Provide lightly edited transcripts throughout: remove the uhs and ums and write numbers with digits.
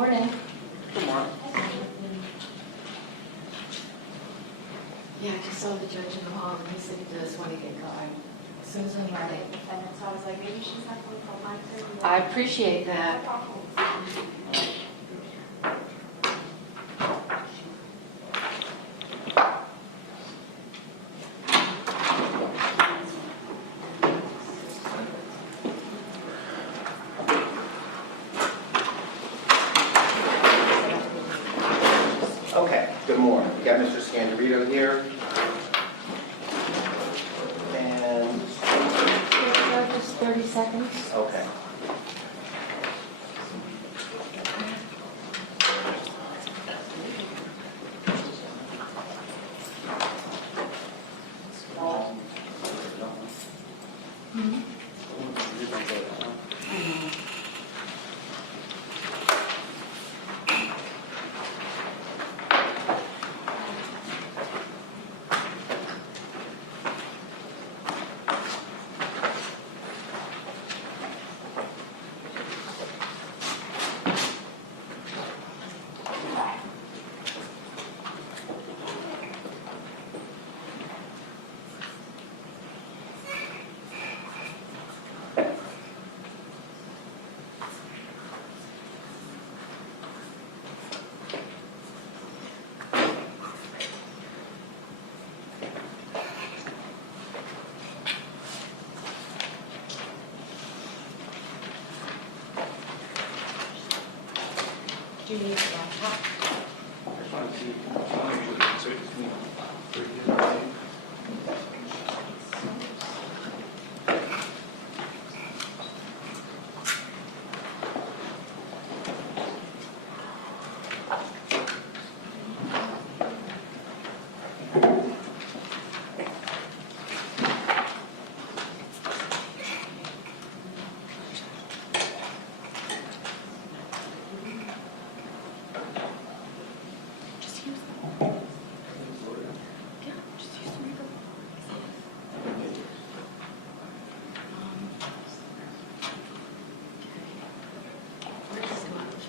morning. Good morning. Yeah, I just saw the judge in the hall, and he said he does want to get going as soon as I'm ready. And so I was like, maybe she's not going till 9:30. I appreciate that. Okay, good morning. We got Mr. Scandirito here. And, Just 30 seconds. okay. Do you need a laptop? Just use the Yeah, just use the microphone. Where's the smudge?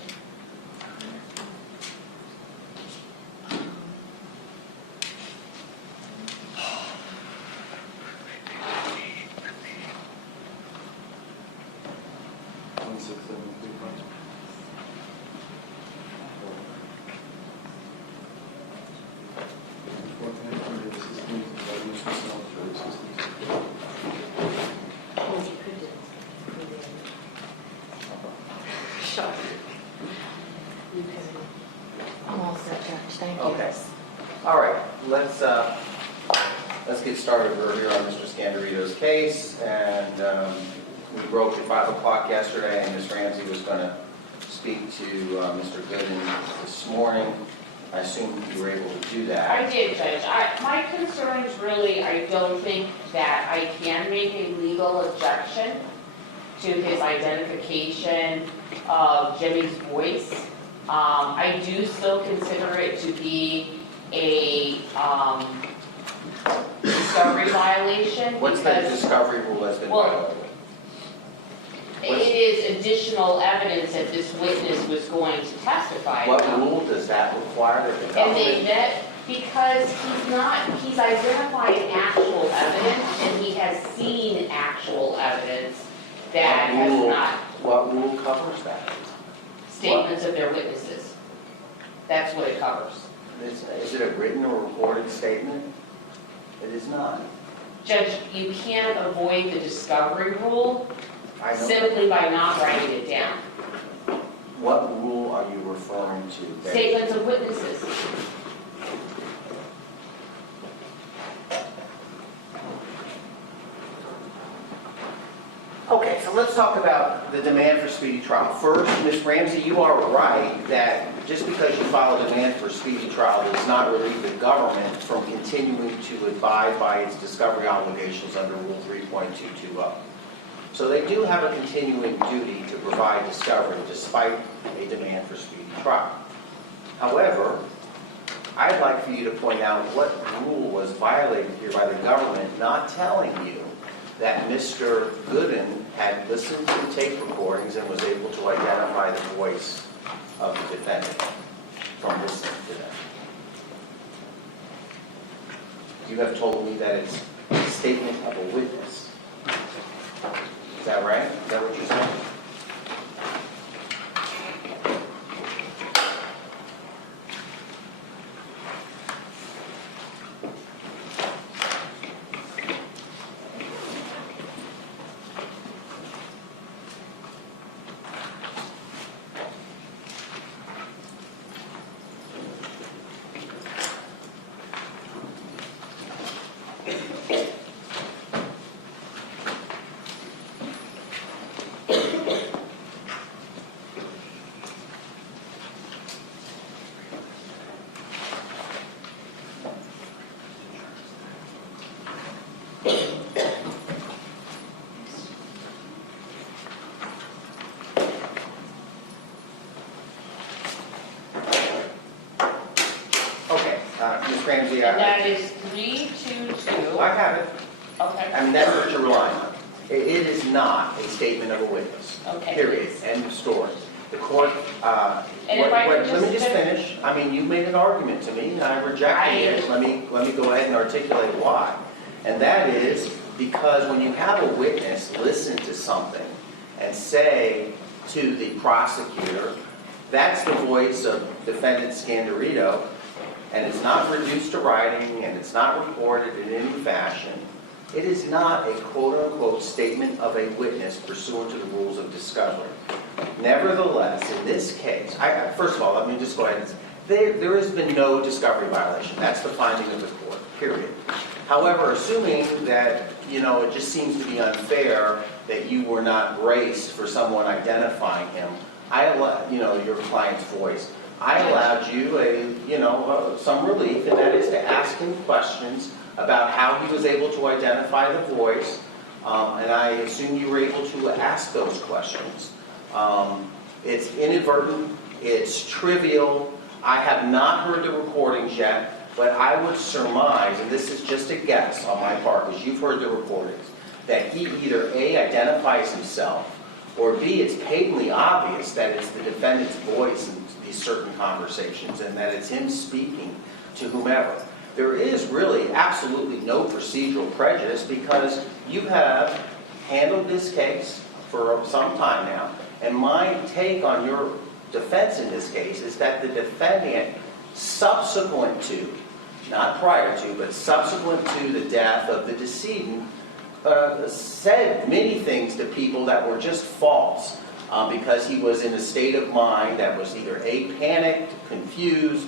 Shut. You can. I'm all set, Judge. Thank you. Okay. All right, let's get started. We're here on Mr. Scandirito's case, and we broke at 5 o'clock yesterday, and Ms. Ramsey was going to speak to Mr. Goodin this morning. I assume you were able to do that. I did, Judge. My concern is really, I don't think that I can make a legal objection to his identification of Jimmy's voice. I do still consider it to be a discovery violation. What's the discovery rule that's been violated? It is additional evidence that this witness was going to testify What about. rule does that require that the And they government? met because he's identifying actual evidence, and he has seen actual evidence that What has rule- not What rule covers that? statements of their witnesses. That's what it covers. Is it a written or recorded statement? It is not. Judge, you can't avoid the discovery rule I know. simply by not writing it down. What rule are you referring to? Statements of witnesses. Okay, so let's talk about the demand for speedy trial. First, Ms. Ramsey, you are right that just because you file a demand for speedy trial does not relieve the government from continuing to abide by its discovery obligations under Rule 3.220. So they do have a continuing duty to provide discovery despite a demand for speedy trial. However, I'd like for you to point out what rule was violated here by the government not telling you that Mr. Goodin had listened to the tape recordings and was able to identify the voice of the defendant from listening to them. You have told me that it's a statement of a witness. Is that right? Is that what you're saying? Ms. Ramsey, And that is 322. I have it. Okay. I mean, that's what you're relying on. It is not a statement of a witness. Okay. Period. End of story. The court, And if I could let me just just finish. I mean, you made an argument to me, and I rejected it. Let me go ahead and articulate why. And that is because when you have a witness listen to something and say to the prosecutor, that's the voice of defendant Scandirito, and it's not reduced to writing, and it's not recorded in any fashion, it is not a quote-unquote statement of a witness pursuant to the rules of discovery. Nevertheless, in this case, first of all, let me just go ahead and say, there has been no discovery violation. That's the finding of the court, period. However, assuming that, it just seems to be unfair that you were not braced for someone identifying him, your client's voice, I allowed you some relief, and that is to ask him questions about how he was able to identify the voice, and I assume you were able to ask those questions. It's inadvertent, it's trivial. I have not heard the recordings yet, but I would surmise, and this is just a guess on my part, because you've heard the recordings, that he either A, identifies himself, or B, it's patently obvious that it's the defendant's voice in these certain conversations, and that it's him speaking to whomever. There is really absolutely no procedural prejudice because you have handled this case for some time now, and my take on your defense in this case is that the defendant, subsequent to, not prior to, but subsequent to the death of the decedent, said many things to people that were just false because he was in a state of mind that was either panicked, confused,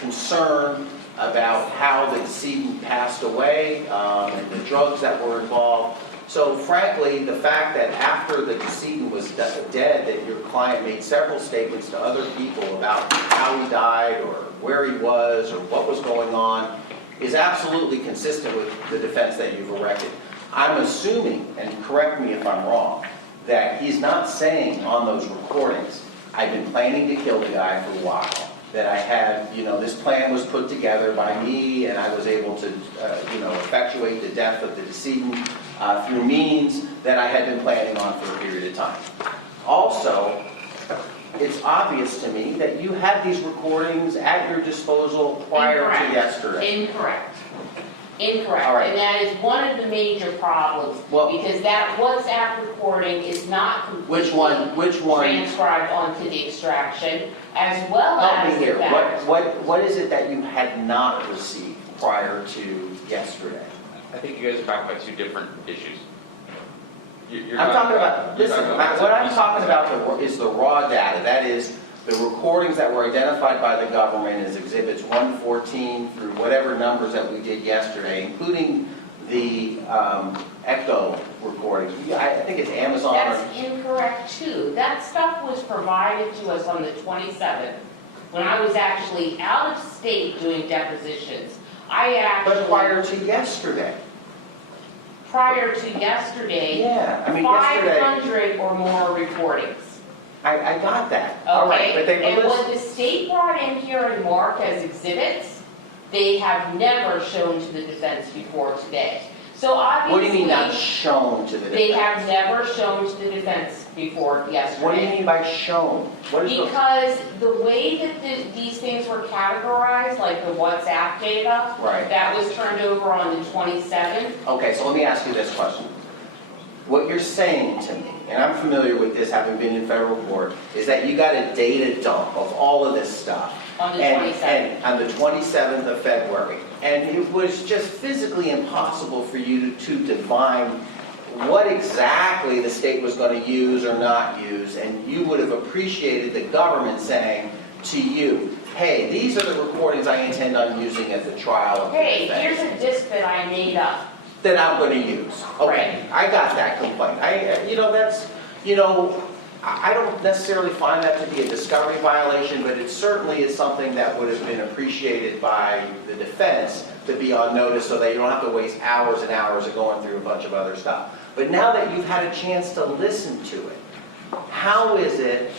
concerned about how the decedent passed away and the drugs that were involved. So frankly, the fact that after the decedent was dead, that your client made several statements to other people about how he died or where he was or what was going on is absolutely consistent with the defense that you've erected. I'm assuming, and correct me if I'm wrong, that he's not saying on those recordings, I've been planning to kill the guy for a while, that I had, this plan was put together by me and I was able to, effectuate the death of the decedent through means that I had been planning on for a period of time. Also, it's obvious to me that you had these recordings at your disposal prior to yesterday. Incorrect. All right. And that is one of the major problems, because that WhatsApp recording is not completely Which one? transcribed onto the extraction, as well Help as me here. the fact. What is it that you had not received prior to yesterday? I think you guys are talking about two different issues. I'm talking about, listen, what I'm talking about is the raw data. That is, the recordings that were identified by the government as exhibits 114 through whatever numbers that we did yesterday, including the ECHO recording. I think it's Amazon. That's incorrect too. That stuff was provided to us on the 27th, when I was actually out of state doing depositions. But prior to yesterday. Prior to yesterday, Yeah, I mean, yesterday. 500 or more recordings. I got that. All right, but they Okay, were and listed. what the state brought in here and marked as exhibits, they have never shown to the defense before today. So obviously. What do you mean not shown to the defense? They have never shown to the defense before yesterday. What do you mean by shown? What is the... Because the way that these things were categorized, like the WhatsApp data, Right. that was turned over on the 27th. Okay, so let me ask you this question. What you're saying to me, and I'm familiar with this having been in federal court, is that you got a data dump of all of this stuff. On the 27th. And on the 27th of February. And it was just physically impossible for you to divine what exactly the state was going to use or not use. And you would have appreciated the government saying to you, hey, these are the recordings I intend on using at the trial of the Hey, defense. here's a disc that I made up. That I'm going to use. Okay, I got that complaint. I don't necessarily find that to be a discovery violation, but it certainly is something that would have been appreciated by the defense to be on notice so that you don't have to waste hours and hours of going through a bunch of other stuff. But now that you've had a chance to listen to it, how is it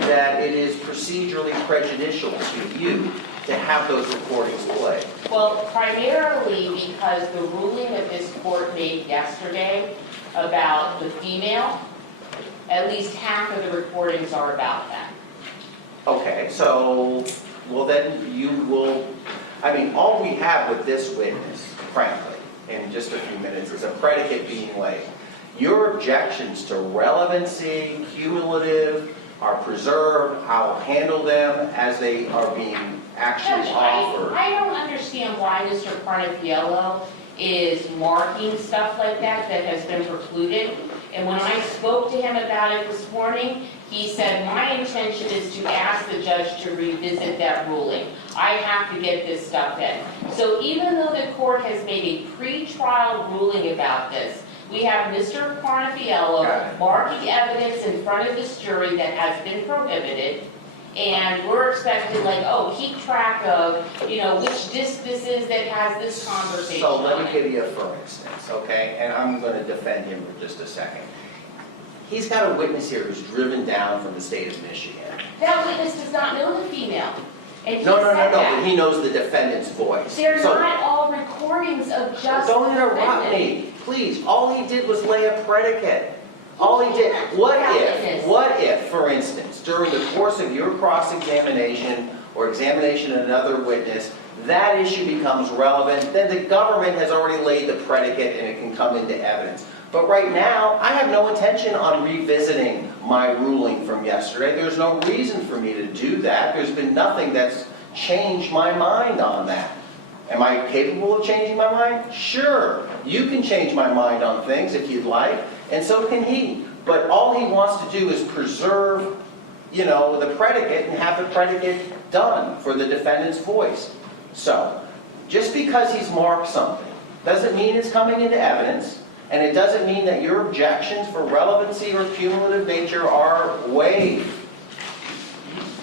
that it is procedurally prejudicial to you to have those recordings played? Well, primarily because the ruling that this court made yesterday about the female, at least half of the recordings are about that. Okay, so, well then you will, all we have with this witness, frankly, in just a few minutes, is a predicate being laid. Your objections to relevancy, cumulative, are preserved. I'll handle them as they are being actually Judge, offered. I don't understand why Mr. Carnifiello is marking stuff like that has been precluded. And when I spoke to him about it this morning, he said, my intention is to ask the judge to revisit that ruling. I have to get this stuff in. So even though the court has made a pre-trial ruling about this, we have Mr. Carnifiello marking evidence in front of this jury that has been prohibited. And we're expected keep track of, which disc this is that has this conversation. So let on me it. give you a for instance, okay? And I'm going to defend him for just a second. He's got a witness here who's driven down from the state of Michigan. That witness does not know the female. And he No, said that. but he knows the defendant's voice. They're So, not all recordings of just don't the interrupt defendant. me, please. All he did was lay a predicate. All he did. What if, for instance, during the course of your cross-examination or examination of another witness, that issue becomes relevant, then the government has already laid the predicate and it can come into evidence. But right now, I have no intention on revisiting my ruling from yesterday. There's no reason for me to do that. There's been nothing that's changed my mind on that. Am I capable of changing my mind? Sure. You can change my mind on things if you'd like, and so can he. But all he wants to do is preserve, the predicate and have the predicate done for the defendant's voice. So, just because he's marked something doesn't mean it's coming into evidence, and it doesn't mean that your objections for relevancy or cumulative nature are waived.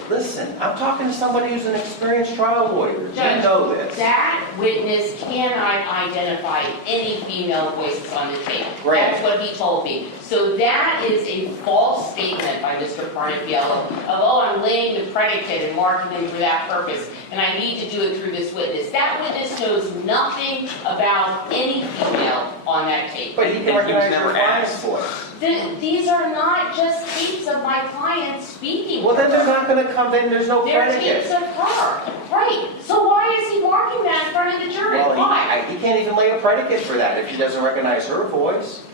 Listen, I'm talking to somebody who's an experienced trial lawyer. You Judge, know this. That witness cannot identify any female voices on the tape. Right. That's what he told me. So that is a false statement by Mr. Carnifiello of, I'm laying the predicate and marking them for that purpose, and I need to do it through this witness. That witness knows nothing about any female on that tape. But he can recognize your client's voice. These are not just tapes of my client speaking. Well, to then they're her. not going to come, then there's no They're predicate. tapes of her. Right. So why is he marking that in front of the jury? Well, Why? he can't even lay a predicate for that if he doesn't recognize her voice.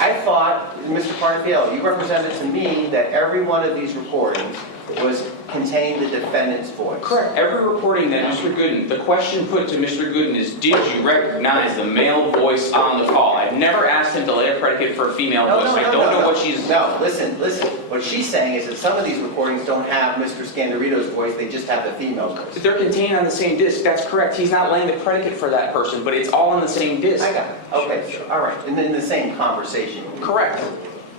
I thought, Mr. Carnifiello, you represented to me that every one of these recordings contained the defendant's voice. Correct. Every recording that Mr. Goodin, the question put to Mr. Goodin is, did you recognize the male voice on the call? I've never asked him to lay a predicate for a female voice. I don't know what she's... No, listen. What she's saying is that some of these recordings don't have Mr. Scandirito's voice, they just have the female voice. They're contained on the same disc. That's correct. He's not laying the predicate for that person, but it's all on the same disc. I got it. Okay, all right. And then the same conversation. Correct.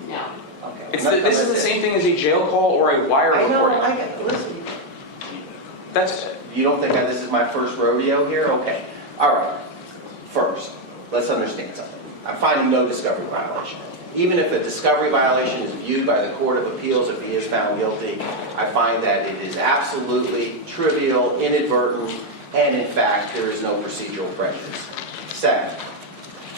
No. Okay. This is the same thing as a jail call or a wire I know, recording. listen. That's... You don't think this is my first rodeo here? Okay. All right. First, let's understand something. I'm finding no discovery violation. Even if a discovery violation is viewed by the Court of Appeals, if he is found guilty, I find that it is absolutely trivial, inadvertent, and in fact, there is no procedural prejudice. Second,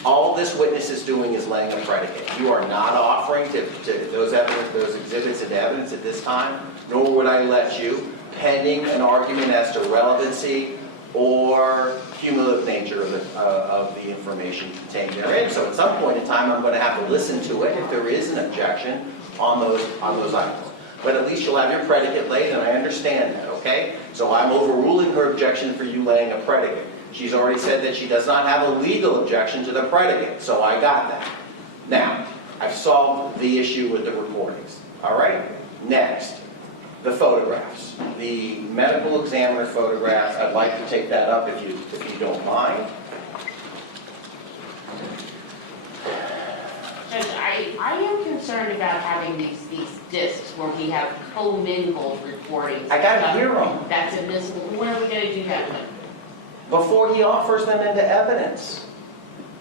All this witness is doing is laying a predicate. You are not offering to those exhibits into evidence at this time, nor would I let you, pending an argument as to relevancy or cumulative nature of the information contained therein. So at some point in time, I'm going to have to listen to it if there is an objection on those items. But at least you'll have your predicate laid, and I understand that, okay? So I'm overruling her objection for you laying a predicate. She's already said that she does not have a legal objection to the predicate, so I got that. Now, I've solved the issue with the recordings, all right? Next, the photographs. The medical examiner photographs, I'd like to take that up if you don't mind. Judge, I am concerned about having these discs where we have commingled recordings. I gotta hear them That's admissible. When are we gonna do that with? before he offers them into evidence.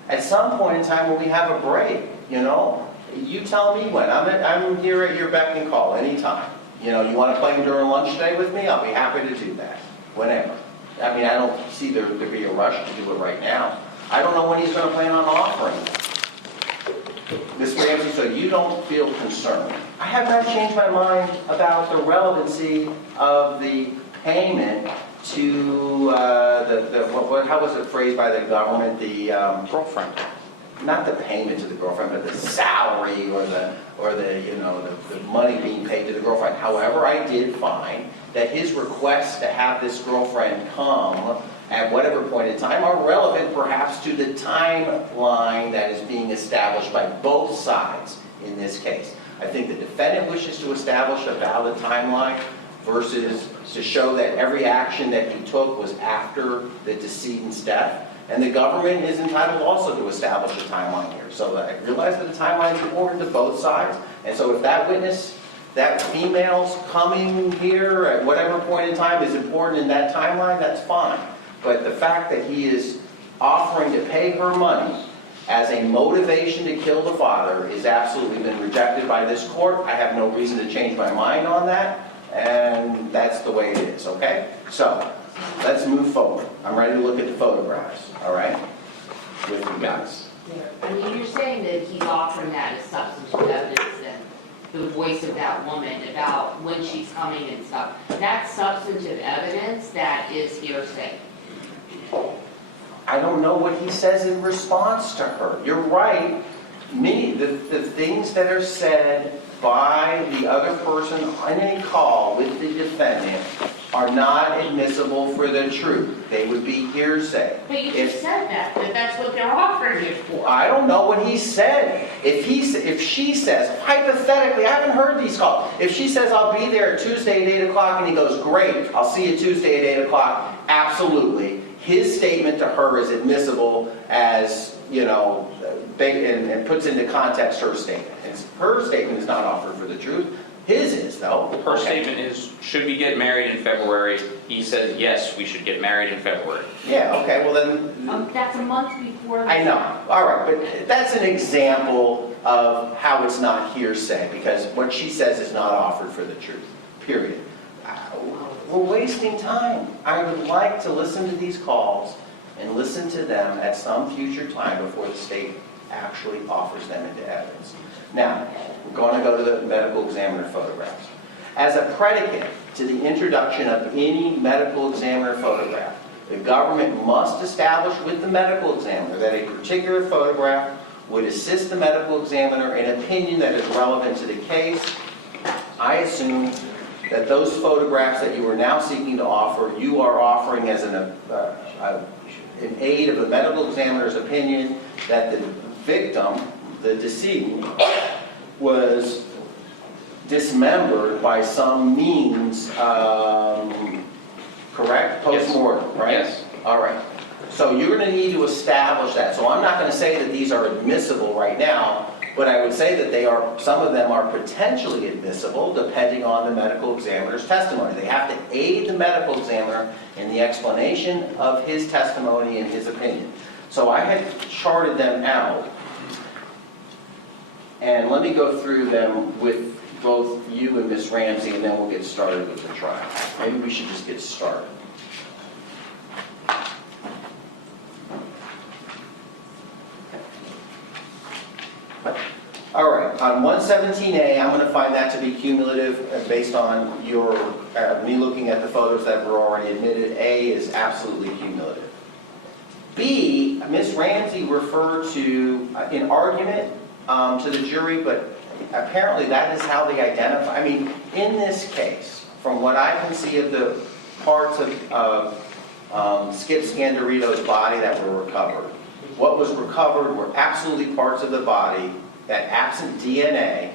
At some point in time when we have a break, you know? You tell me when. I'm here at your beck and call anytime. You know, you want to play them during lunch today with me? I'll be happy to do that, whenever. I mean, I don't see there be a rush to do it right now. I don't know when he's going to plan on offering it. Ms. Ramsey, so you don't feel concerned. I have not changed my mind about the relevancy of the payment to how was it phrased by the government? The Girlfriend. not the payment to the girlfriend, but the salary or the money being paid to the girlfriend. However, I did find that his requests to have this girlfriend come at whatever point in time are relevant perhaps to the timeline that is being established by both sides in this case. I think the defendant wishes to establish a valid timeline versus to show that every action that he took was after the decedent's death. And the government is entitled also to establish a timeline here. So I realize that the timeline is important to both sides. And so if that witness, that female's coming here at whatever point in time is important in that timeline, that's fine. But the fact that he is offering to pay her money as a motivation to kill the father is absolutely been rejected by this court. I have no reason to change my mind on that. And that's the way it is, okay? So let's move forward. I'm ready to look at the photographs, all right? With you guys. I mean, you're saying that he's offering that as substantive evidence, that the voice of that woman about when she's coming and stuff. That's substantive evidence that is hearsay. I don't know what he says in response to her. You're right. The things that are said by the other person on a call with the defendant are not admissible for the truth. They would be hearsay. But you just said that that's what they're offering it for. I don't know what he said. If she says, hypothetically, I haven't heard these calls. If she says, I'll be there Tuesday at 8 o'clock, and he goes, great, I'll see you Tuesday at 8 o'clock, absolutely. His statement to her is admissible as, you know, and puts into context her statement. Her statement is not offered for the truth. His is, though. Her statement is, should we get married in February? He says, yes, we should get married in February. Yeah, okay, well then... That's a month before. I know. All right, but that's an example of how it's not hearsay, because what she says is not offered for the truth, period. We're wasting time. I would like to listen to these calls and listen to them at some future time before the state actually offers them into evidence. Now, we're going to go to the medical examiner photographs. As a predicate to the introduction of any medical examiner photograph, the government must establish with the medical examiner that a particular photograph would assist the medical examiner in opinion that is relevant to the case. I assume that those photographs that you are now seeking to offer, you are offering as an aid of the medical examiner's opinion that the victim, the decedent, was dismembered by some means, correct? Post-mortem, right? Yes. All right. So you're going to need to establish that. So I'm not going to say that these are admissible right now, but I would say that some of them are potentially admissible depending on the medical examiner's testimony. They have to aid the medical examiner in the explanation of his testimony and his opinion. So I had charted them out, and let me go through them with both you and Ms. Ramsey, and then we'll get started with the trial. Maybe we should just get started. All right, on 117A, I'm going to find that to be cumulative based on your, me looking at the photos that were already admitted. A is absolutely cumulative. B, Ms. Ramsey referred to, in argument to the jury, but apparently that is how they identify. I mean, in this case, from what I can see of the parts of Skip Scandirito's body that were recovered, what was recovered were absolutely parts of the body that, absent DNA,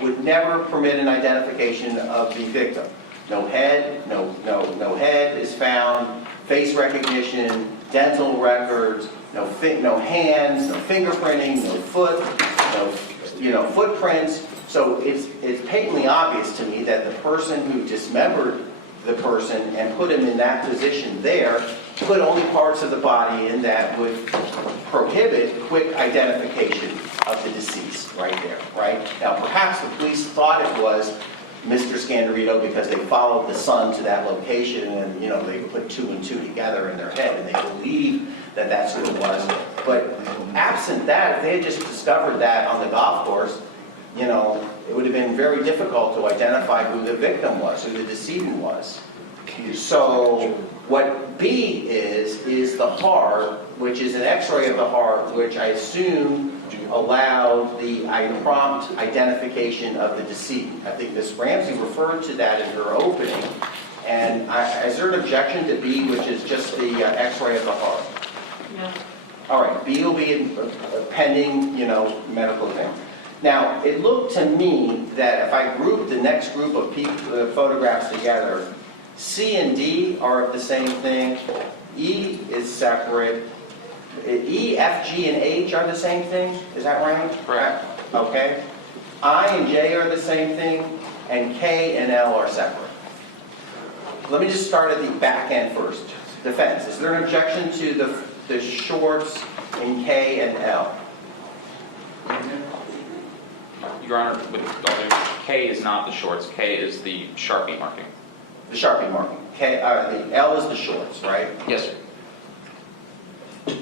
would never permit an identification of the victim. No head, no head is found, face recognition, dental records, no hands, no fingerprinting, no foot, no footprints. So it's patently obvious to me that the person who dismembered the person and put him in that position there put only parts of the body in that would prohibit quick identification of the deceased right there, right? Now, perhaps the police thought it was Mr. Scandirito because they followed the son to that location and, they put 2 and 2 together in their head and they believe that that's who it was. But absent that, if they had just discovered that on the golf course, it would have been very difficult to identify who the victim was, who the decedent was. So what B is the heart, which is an x-ray of the heart, which I assume allowed the prompt identification of the decedent. I think Ms. Ramsey referred to that in her opening. And is there an objection to B, which is just the x-ray of the heart? No. All right, B will be pending, medical exam. Now, it looked to me that if I group the next group of photographs together, C and D are of the same thing. E is separate. E, F, G, and H are the same thing. Is that right? Correct. Okay. I and J are the same thing, and K and L are separate. Let me just start at the back end first. Defense. Is there an objection to the shorts in K and L? Your Honor, K is not the shorts. K is the Sharpie marking. The Sharpie marking. The L is the shorts, right? Yes, sir.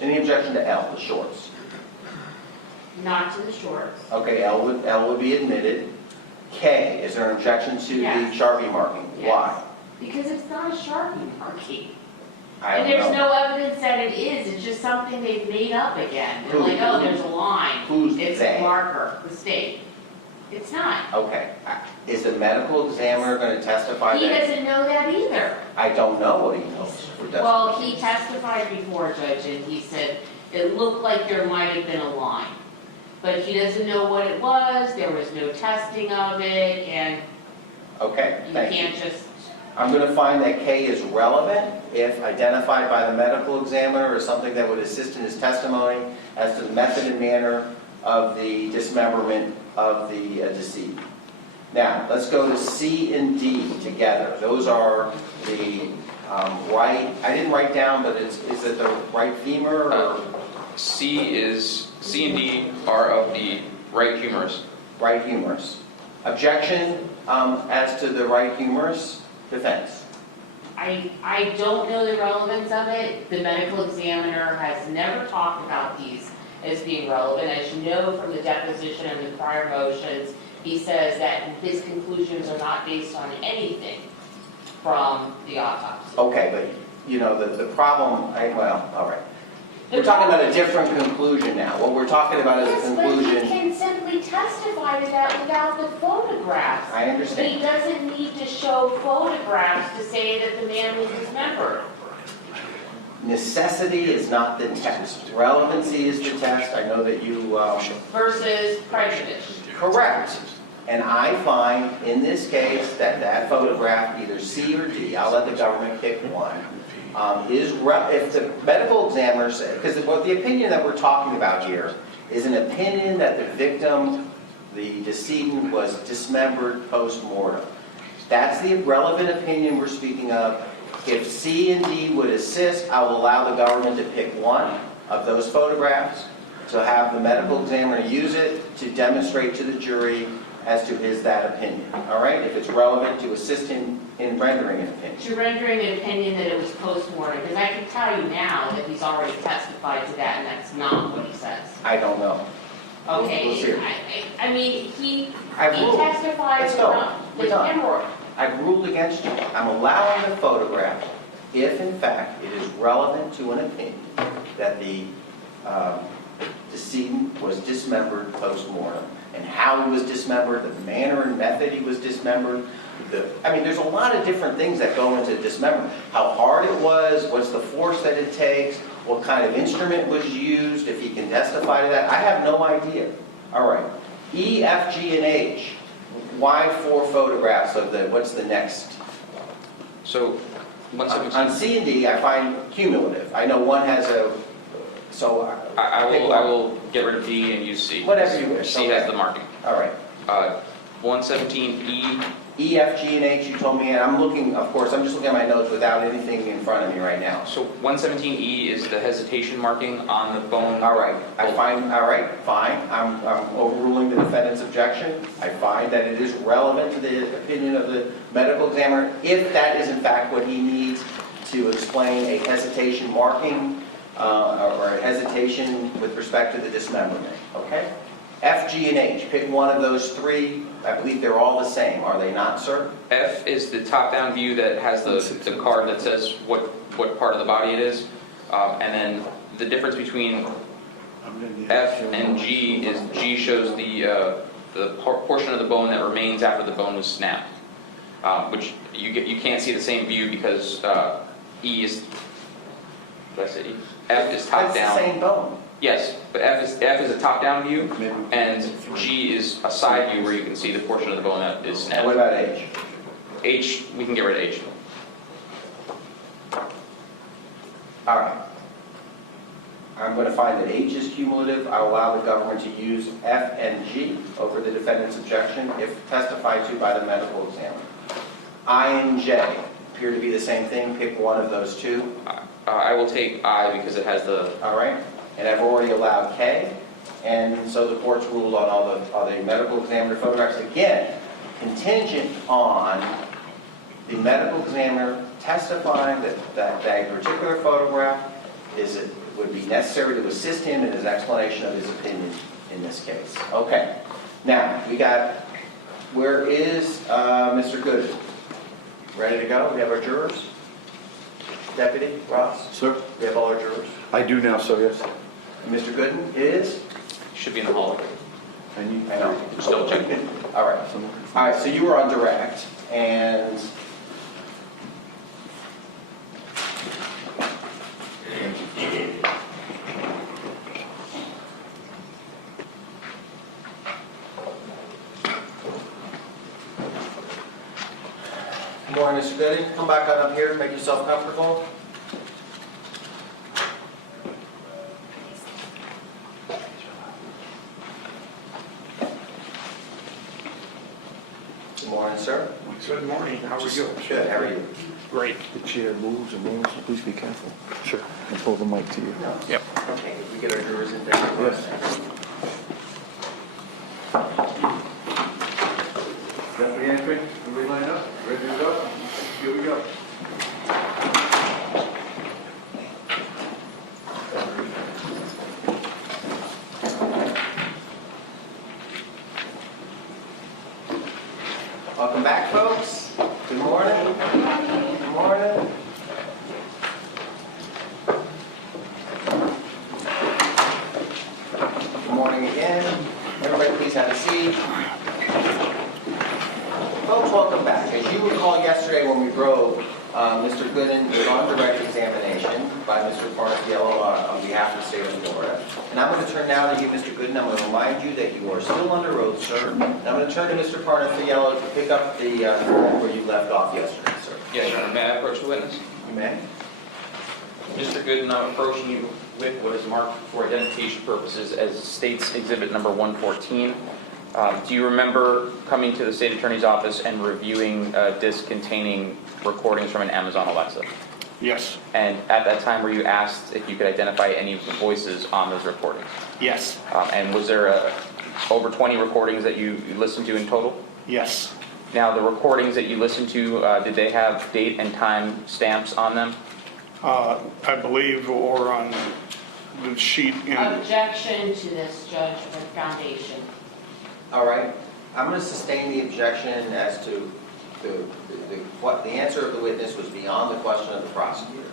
Any objection to L, the shorts? Not to the shorts. Okay, L would be admitted. K, is there an objection to Yes. the Sharpie marking? Yes. Why? Because it's not a Sharpie marking. I And don't there's know. no evidence that it is, it's just something they've made up again. They're like, oh, there's a line. Who's It's they? a marker, the state. It's not. Okay. Is the medical examiner going to testify He that? doesn't know that either. I don't know what he knows. Well, he testified before, Judge, and he said it looked like there might have been a line. But he doesn't know what it was, there was no testing of it, and Okay, you thank you. can't just, I'm going to find that K is relevant if identified by the medical examiner or something that would assist in his testimony as to the method and manner of the dismemberment of the decedent. Now, let's go to C and D together. Those are the right, I didn't write down, but is it the right femur or C and D are of the right humerus. right humerus? Objection as to the right humerus? Defense. I don't know the relevance of it. The medical examiner has never talked about these as being relevant. As you know from the deposition and the prior motions, he says that his conclusions are not based on anything from the autopsy. Okay, but the problem, all right. We're talking about a different conclusion now. What we're talking about is a Yes, but he conclusion. can simply testify to that without the photographs. I But understand. he doesn't need to show photographs to say that the man was dismembered. Necessity is not the test. Relevancy is the test. I know that you, Versus prejudice. correct. And I find in this case that photograph, either C or D, I'll let the government pick one, if the medical examiner said, because the opinion that we're talking about here is an opinion that the victim, the decedent, was dismembered post-mortem. That's the relevant opinion we're speaking of. If C and D would assist, I will allow the government to pick one of those photographs to have the medical examiner use it to demonstrate to the jury as to that opinion. All right? If it's relevant to assist him in rendering an opinion. To rendering an opinion that it was post-mortem, because I can tell you now that he's already testified to that, and that's not what he says. I don't know. Okay, We'll see. I mean, he I've ruled. testified Let's to go. not, We're the done. camera. I've ruled against you. I'm allowing the photograph if, in fact, it is relevant to an opinion that the decedent was dismembered post-mortem, and how he was dismembered, the manner and method he was dismembered. I mean, there's a lot of different things that go into dismemberment. How hard it was, what's the force that it takes, what kind of instrument was used, if he can testify to that. I have no idea. All right. E, F, G, and H. Why 4 photographs of what's the next? So, On 117. C and D, I find cumulative. I know one has so. I pick will one. get rid of D and use C. Whatever you wish, C has okay. the marking. All right. 117E, E, F, G, and H, you told me, and I'm looking, of course, I'm just looking at my notes without anything in front of me right now. so 117E is the hesitation marking on the bone. All right, all right, fine. I'm overruling the defendant's objection. I find that it is relevant to the opinion of the medical examiner if that is in fact what he needs to explain a hesitation marking or a hesitation with respect to the dismemberment, okay? F, G, and H, pick one of those 3. I believe they're all the same, are they not, sir? F is the top-down view that has the card that says what part of the body it is. And then the difference between F and G is G shows the portion of the bone that remains after the bone was snapped, which you can't see the same view because E is, did I say E? F is top-down. It's the same bone. Yes, but F is a top-down view, and G is a side view where you can see the portion of the bone that is And what snapped. about H? H, we can get rid of H. All right. I'm going to find that H is cumulative. I will allow the government to use F and G over the defendant's objection if testified to by the medical examiner. I and J appear to be the same thing. Pick one of those 2. I will take I because it has the, All right? And I've already allowed K. And so the court's ruled on all the medical examiner photographs. Again, contingent on the medical examiner testifying that a particular photograph would be necessary to assist him in his explanation of his opinion in this case. Okay. Now, where is Mr. Goodin? Ready to go? We have our jurors? Deputy Ross? Sir? We have all our jurors? I do now, sir, yes. And Mr. Gooden is? should be in the hallway. And you? I know. Just double check. All right. All right, so you were on direct, and good morning, Mr. Gooding. Come back on up here, make yourself comfortable. Good morning, sir. Good morning, how are you? Good, how are you? Great. The chair moves and moves, so please be careful. Sure. And pull the mic to you. No. Yep. Okay, we get our jurors in there. Yes. Deputy Entry, everybody line up, ready to go? Here we go. Welcome back, folks. Good morning. Good morning. Good morning again. Everybody please have a seat. Folks, welcome back. As you recall yesterday when we drove, Mr. Goodin was on direct examination by Mr. Parnafiello on behalf of the state of Florida. And I'm going to turn now to you, Mr. Goodin. I'm going to remind you that you are still under oath, sir. And I'm going to turn to Mr. Parnafiello to pick up the where you left off yesterday, sir. Yes, Your Honor, may I approach the witness? You may. Mr. Goodin, I'm approaching you with what is marked for identification purposes as State's Exhibit Number 114. Do you remember coming to the State Attorney's Office and reviewing a disc containing recordings from an Amazon Alexa? Yes, And at that time, were you asked if you could identify any of the voices on those recordings? yes, And was there over 20 recordings that you listened to in total? yes. Now, the recordings that you listened to, did they have date and time stamps on them? I believe, or on the sheet in. Objection to this, Judge, for foundation. All right, I'm going to sustain the objection as to what the answer of the witness was beyond the question of the prosecutor.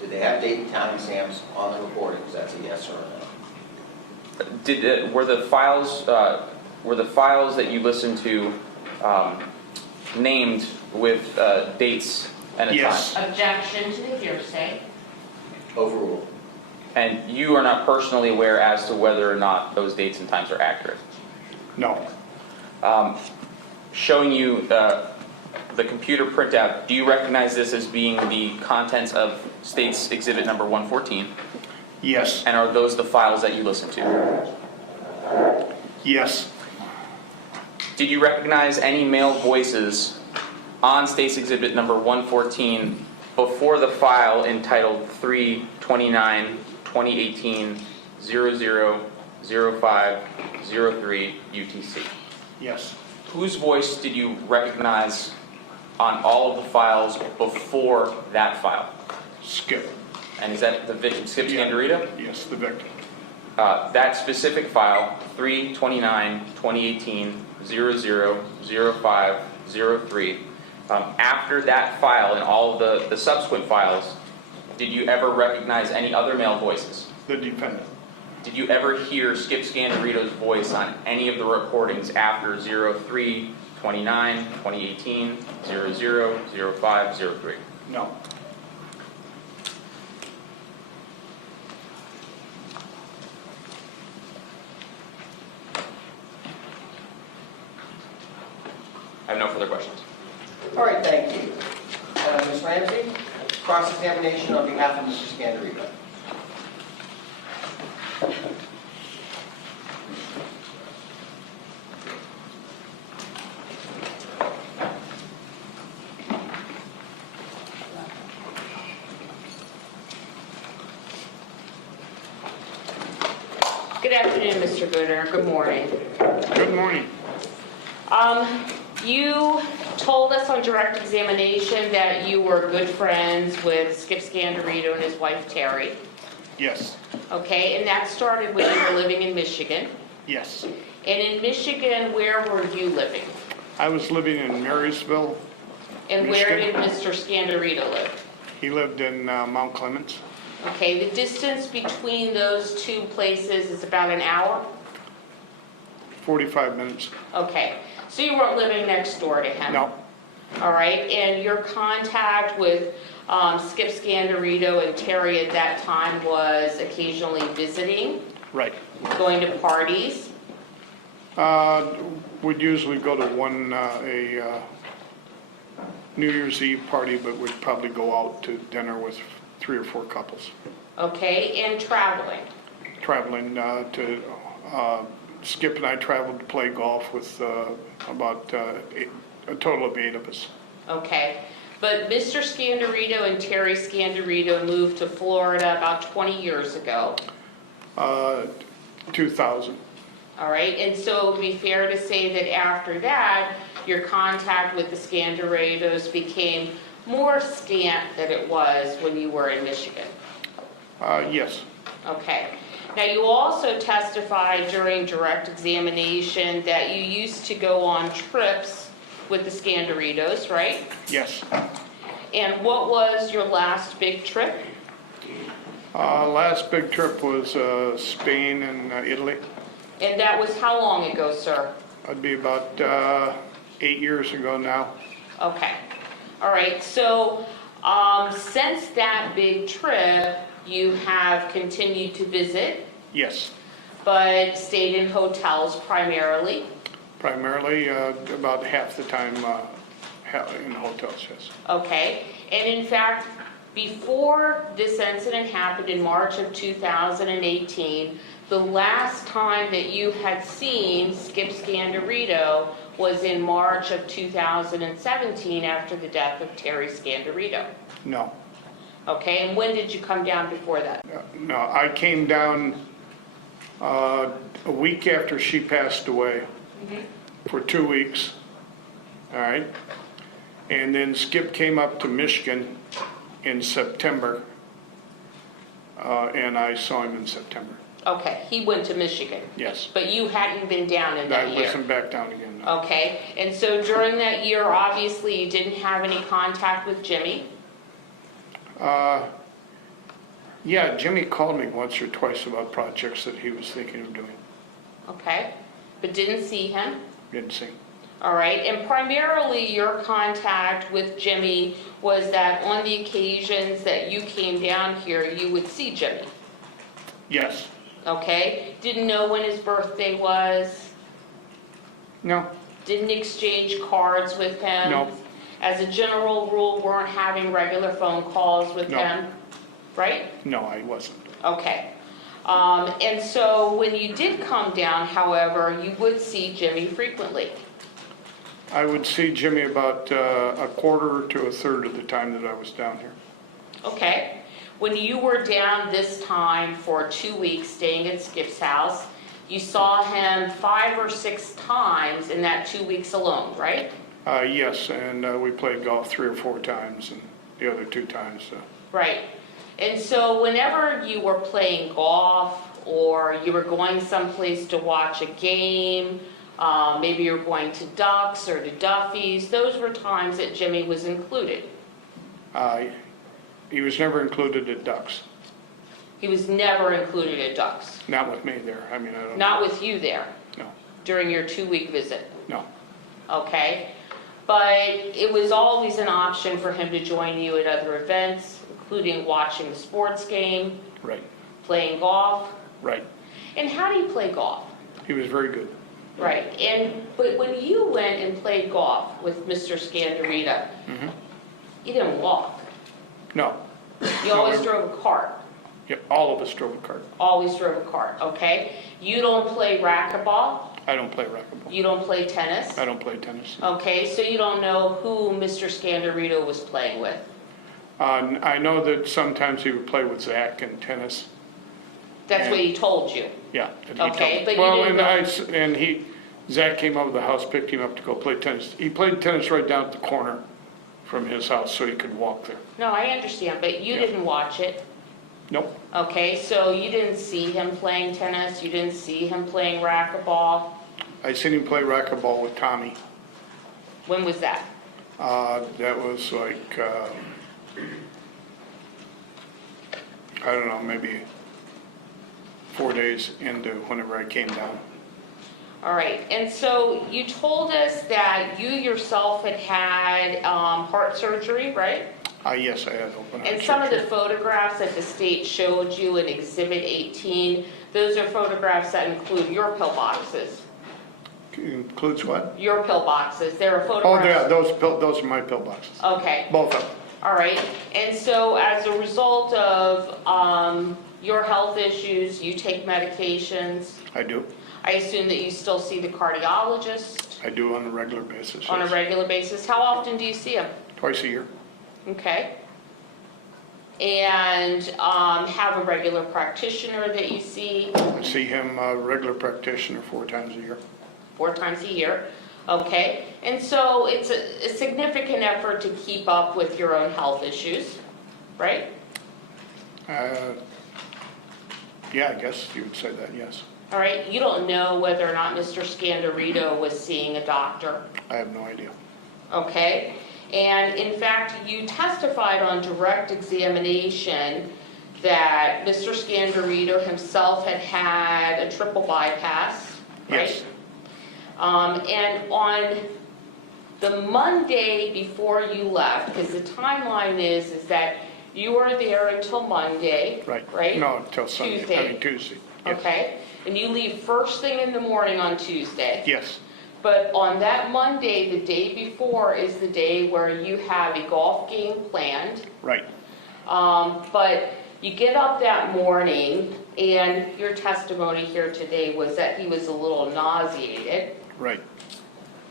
Did they have date and time stamps on the recordings? That's a yes or a no. Were the files that you listened to named with dates and a Yes. time? Objection to the hearsay. Overruled. And you are not personally aware as to whether or not those dates and times are accurate? No. Showing you the computer printout, do you recognize this as being the contents of State's Exhibit number 114? Yes. And are those the files that you listened to? Yes. Did you recognize any male voices on State's Exhibit number 114 before the file entitled 3/29/2018/00/05/03 UTC? Yes. Whose voice did you recognize on all of the files before that file? Skip. And is that the victim, Skip Scandirito? Yes, the victim. That specific file, 3/29/2018/00/05/03, after that file and all of the subsequent files, did you ever recognize any other male voices? The defendant. Did you ever hear Skip Scandirito's voice on any of the recordings after 03/29/2018/00/05/03? No. I have no further questions. All right, thank you. Ms. Ramsey, cross-examination on behalf of Mr. Scandirito. Good afternoon, Mr. Goodin. Good morning. Good morning. You told us on direct examination that you were good friends with Skip Scandirito and his wife Terry. Yes. Okay, and that started when you were living in Michigan. Yes. And in Michigan, where were you living? I was living in Marysville. And where did Michigan. Mr. Scandirito live? He lived in Mount Clemens. Okay, the distance between those two places is about an hour? 45 minutes. Okay, so you weren't living next door to him? No. All right, and your contact with Skip Scandirito and Terry at that time was occasionally visiting, Right. going to parties? We'd usually go to a New Year's Eve party, but we'd probably go out to dinner with 3 or 4 couples. Okay, and traveling? Traveling to, Skip and I traveled to play golf with about a total of 8 of us. Okay, but Mr. Scandirito and Terry Scandirito moved to Florida about 20 years ago. 2000. All right, and so it would be fair to say that after that, your contact with the Scandiritos became more scant than it was when you were in Michigan. Yes. Okay. Now, you also testified during direct examination that you used to go on trips with the Scandiritos, right? Yes. And what was your last big trip? Last big trip was Spain and Italy. And that was how long ago, sir? That'd be about 8 years ago now. Okay. All right, so since that big trip, you have continued to visit, Yes. but stayed in hotels primarily? Primarily, about half the time in hotels, yes. Okay, and in fact, before this incident happened in March of 2018, the last time that you had seen Skip Scandirito was in March of 2017 after the death of Terry Scandirito. No. Okay, and when did you come down before that? No, I came down a week after she passed away for 2 weeks. All right. And then Skip came up to Michigan in September and I saw him in September. Okay, he went to Michigan. Yes. But you hadn't been down in that I year? wasn't back down again, no. Okay, and so during that year, obviously, you didn't have any contact with Jimmy? Yeah, Jimmy called me once or twice about projects that he was thinking of doing. Okay, but didn't see him? Didn't see. All right, and primarily your contact with Jimmy was that on the occasions that you came down here, you would see Jimmy? Yes. Okay, didn't know when his birthday was? No, Didn't exchange cards with him? no, As a general rule, weren't having regular phone calls with No. him? Right? no, I wasn't. Okay. And so when you did come down, however, you would see Jimmy frequently? I would see Jimmy about a quarter to a third of the time that I was down here. Okay. When you were down this time for 2 weeks staying at Skip's house, you saw him 5 or 6 times in that 2 weeks alone, right? Yes, and we played golf 3 or 4 times, and the other 2 times. Right. And so whenever you were playing golf or you were going someplace to watch a game, maybe you were going to Ducks or to Duffy's, those were times that Jimmy was included. He was never included at Ducks. He was never included at Ducks. Not with me there. I mean, I don't. Not with you there No, during your 2-week visit. no. Okay? But it was always an option for him to join you at other events, including watching the sports game, Right, playing golf. right. And how do you play golf? He was very good. Right, but when you went and played golf with Mr. Scandirito, you didn't walk. No. You always drove a cart. Yep, all of us drove a cart. Always drove a cart, okay? You don't play racquetball. I don't play racquetball. You don't play tennis. I don't play tennis. Okay, so you don't know who Mr. Scandirito was playing with. I know that sometimes he would play with Zach in tennis. That's what he told you. Yeah. that he Okay, told- but you Well, didn't and Zach came over to the house, picked him up to go play tennis. He played tennis right down at the corner from his house, so he could walk there. No, I understand, but you Yeah. didn't watch it. Nope, Okay, so you didn't see him playing tennis, you didn't see him playing racquetball. I seen him play racquetball with Tommy. When was that? That was like, I don't know, maybe 4 days into whenever I came down. All right, and so you told us that you yourself had had heart surgery, right? Yes, I had open heart And some of the surgery. photographs that the state showed you in Exhibit 18, those are photographs that include your pillboxes. Includes what? Your pillboxes, there are Oh, photographs. yeah, those are my pillboxes. Okay, Both of them. all right. And so as a result of your health issues, you take medications. I do. I assume that you still see the cardiologist I do on a regular basis. on a yes. regular basis. How often do you see him? Twice a year. Okay. And have a regular practitioner that you see I see him, a regular practitioner, 4 times a year. 4 times a year. Okay. And so it's a significant effort to keep up with your own health issues, right? Yeah, I guess you would say that, yes. All right. You don't know whether or not Mr. Scandirito was seeing a doctor. I have no idea. Okay. And in fact, you testified on direct examination that Mr. Scandirito himself had had a triple bypass, right? Yes. And on the Monday before you left, because the timeline is that you were there until Monday, right? No, until Sunday, Tuesday. Tuesday. Yes. Okay, and you leave first thing in the morning on Tuesday. Yes, But on that Monday, the day before, is the day where you have a golf game planned. right. But you get up that morning, and your testimony here today was that he was a little nauseated. Right.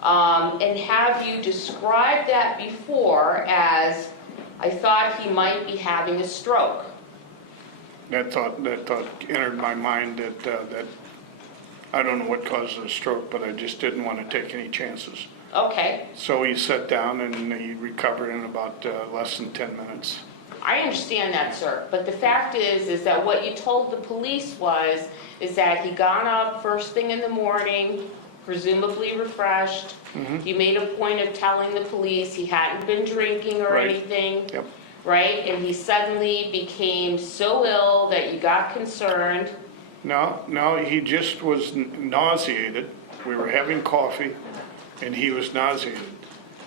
And have you described that before as, I thought he might be having a stroke? That thought entered my mind that I don't know what caused the stroke, but I just didn't want to take any chances. Okay, So he sat down and he recovered in about less than 10 minutes. I understand that, sir, but the fact is that what you told the police is that he got up first thing in the morning, presumably refreshed. You made a point of telling the police he hadn't been drinking or Right. anything. Yep. Right? And he suddenly became so ill that you got concerned. No, he just was nauseated. We were having coffee, and he was nauseated.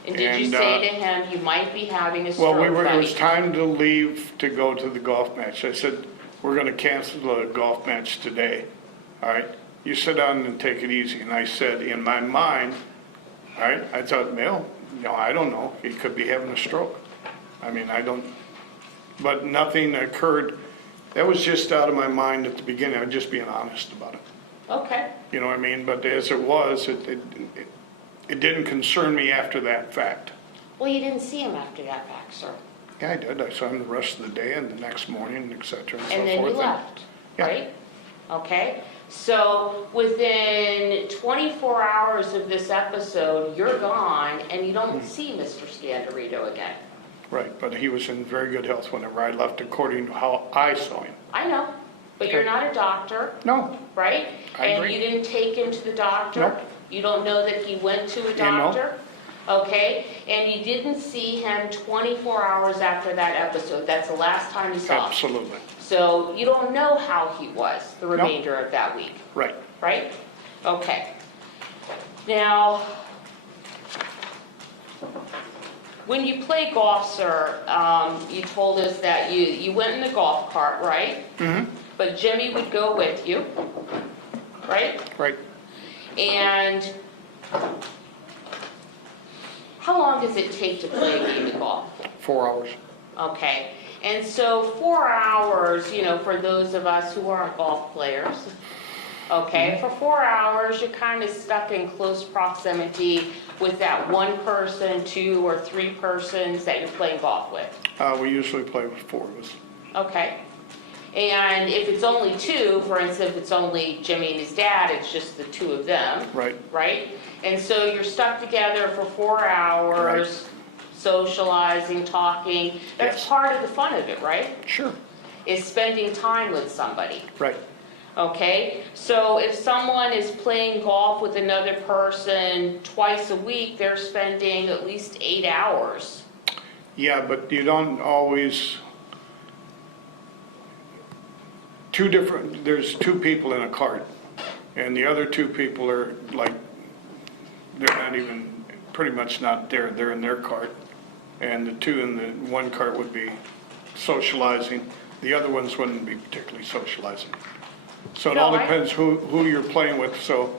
And did you And, say to him, you might be having a stroke, Well, it buddy? was time to leave to go to the golf match. I said, we're going to cancel the golf match today, all right? You sit down and take it easy. And I said, in my mind, all right, I thought, well, I don't know. He could be having a stroke. I mean, I don't, but nothing occurred. That was just out of my mind at the beginning. I'm just being honest about it. Okay. You know what I mean? But as it was, it didn't concern me after that fact. Well, you didn't see him after that fact, sir. Yeah, I did. I saw him the rest of the day and the next morning, et cetera, and so forth. And then you left, Yeah. right? Okay. So within 24 hours of this episode, you're gone and you don't see Mr. Scandirito again. Right, but he was in very good health whenever I left, according to how I saw him. I know, but you're not a doctor, No, right? I And agree. you didn't take him to the doctor? Nope. You don't know that he went to a You know. doctor? Okay, and you didn't see him 24 hours after that episode. That's the last time you saw him. absolutely. So you don't know how he was the remainder of that week, Right. right? Okay. Now, when you play golf, sir, you told us that you went in the golf cart, right? But Jimmy would go with you, right? Right. And how long does it take to play a game of golf? 4 hours. Okay, and so 4 hours, for those of us who aren't golf players, okay, for 4 hours, you're kind of stuck in close proximity with that one person, 2 or 3 persons that you're playing golf with. We usually play with 4 of us. Okay, and if it's only 2, for instance, if it's only Jimmy and his dad, it's just the 2 of them. Right. Right? And so you're stuck together for 4 hours, socializing, talking. That's Yes. part of the fun of it, right? Sure. Is spending time with somebody. Right. Okay? So if someone is playing golf with another person twice a week, they're spending at least 8 hours. Yeah, but you don't always, there's 2 people in a cart, and the other 2 people are like, they're not even, pretty much not there, they're in their cart. And the 2 in the one cart would be socializing, the other ones wouldn't be particularly socializing. So it all No, I- depends who you're playing with. So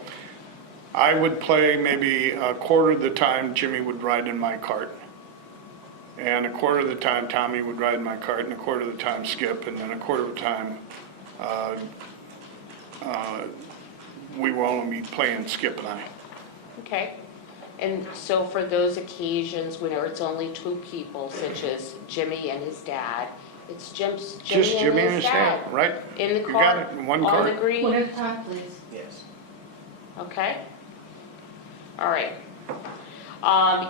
I would play maybe a quarter of the time Jimmy would ride in my cart. And a quarter of the time Tommy would ride in my cart, and a quarter of the time Skip, and then a quarter of the time we will only be playing Skip and I. Okay? And so for those occasions when it's only 2 people, such as Jimmy and his dad, it's Just Jimmy and his dad. Right? In the You car, got it, in one on the cart. green, One at a time, please. Yes. okay? All right.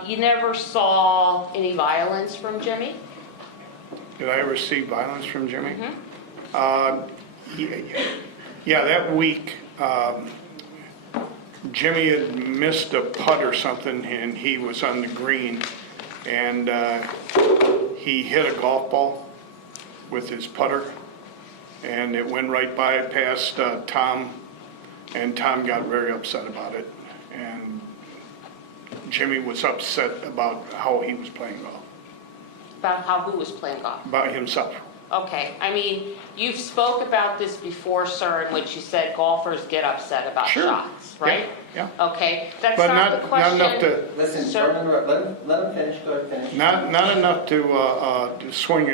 You never saw any violence from Jimmy? Did I ever see violence from Jimmy? Mm-hmm. Yeah, that week, Jimmy had missed a putt or something, and he was on the green, and he hit a golf ball with his putter, and it went right by past Tom, and Tom got very upset about it, and Jimmy was upset about how he was playing golf, About who was playing golf? about himself. Okay, I mean, you've spoke about this before, sir, in which you said golfers get upset about Sure. shots, right? Yeah. Okay, that's But not the not question. enough to, Listen, Sir? don't interrupt. Let him finish. Go ahead, finish. not enough to swing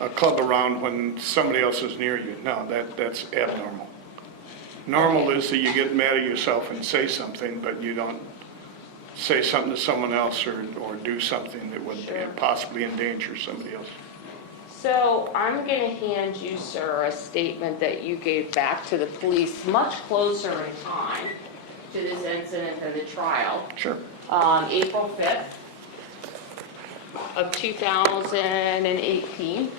a club around when somebody else is near you. No, that's abnormal. Normal is that you get mad at yourself and say something, but you don't say something to someone else or do something that would Sure. possibly endanger somebody else. So I'm going to hand you, sir, a statement that you gave back to the police much closer in time to this incident than the trial. Sure. April 5th. of 2018.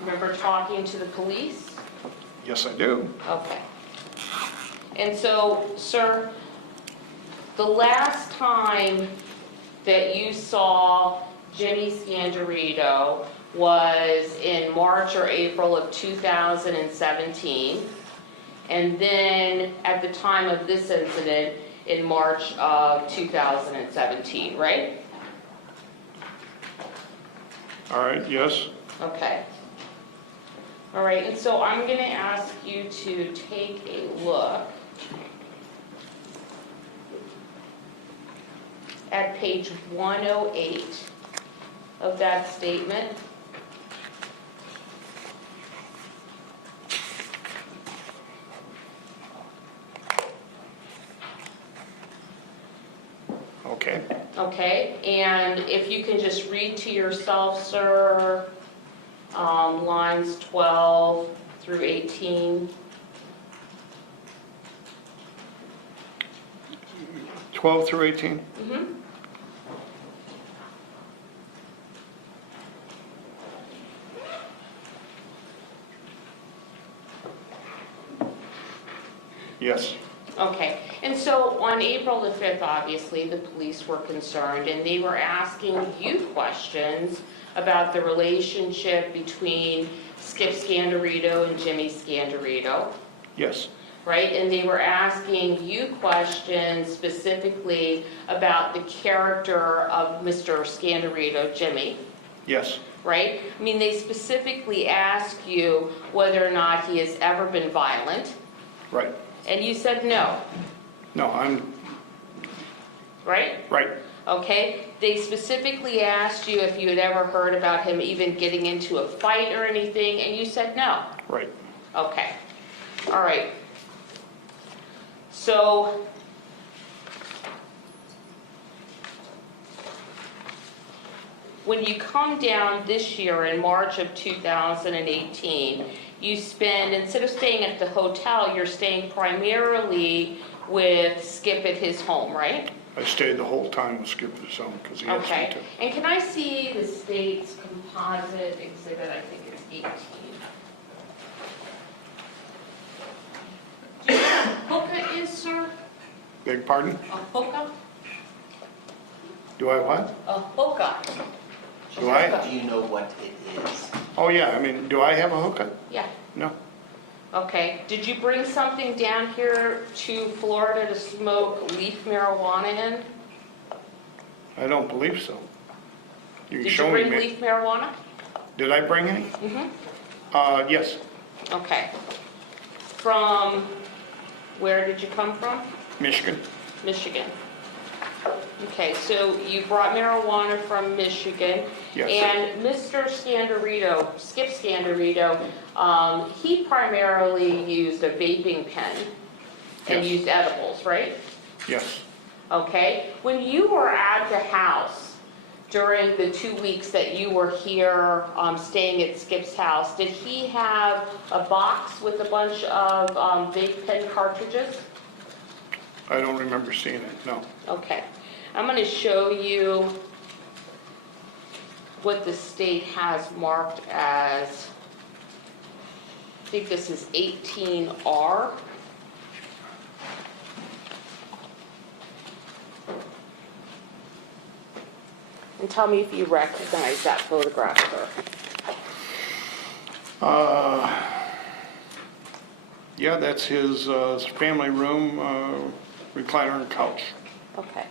Remember talking to the police? Yes, I do. Okay. And so, sir, the last time that you saw Jimmy Scandirito was in March or April of 2017. And then at the time of this incident in March of 2017, right? All right, yes. Okay. All right, and so I'm going to ask you to take a look at page 108 of that statement. Okay. Okay, and if you can just read to yourself, sir, lines 12 through 18. 12 through 18? Mm-hmm. Yes. Okay, and so on April the 5th, obviously, the police were concerned, and they were asking you questions about the relationship between Skip Scandirito and Jimmy Scandirito, Yes. right? And they were asking you questions specifically about the character of Mr. Scandirito, Jimmy, Yes. right? I mean, they specifically asked you whether or not he has ever been violent, Right. and you said no, No, I'm right? right. Okay, they specifically asked you if you had ever heard about him even getting into a fight or anything, and you said no. Right. Okay, all right. So, when you come down this year in March of 2018, you spend, instead of staying at the hotel, you're staying primarily with Skip at his home, right? I stayed the whole time with Skip at his home because he asked me Okay, to. and can I see the state's composite exhibit, I think it's 18. Do you know what a hookah is, sir? Beg pardon? A hookah? Do I what? A hookah. Do I? Do you know what it is? Oh, yeah, I mean, do I have a hookah? Yeah, No. okay. Did you bring something down here to Florida to smoke leaf marijuana in? I don't believe so. You can Did you show me. bring leaf marijuana? Did I bring any? Mm-hmm. Yes. Okay. From, where did you come from? Michigan. Michigan. Okay, so you brought marijuana from Michigan. Yes. And Mr. Scandirito, Skip Scandirito, he primarily used a vaping pen and Yes. used edibles, right? Yes. Okay. When you were at the house during the 2 weeks that you were here staying at Skip's house, did he have a box with a bunch of vape pen cartridges? I don't remember seeing it, no. Okay, I'm going to show you what the state has marked as, I think this is 18R. And tell me if you recognize that photograph, sir. Yeah, that's his family room, recliner and couch. Okay.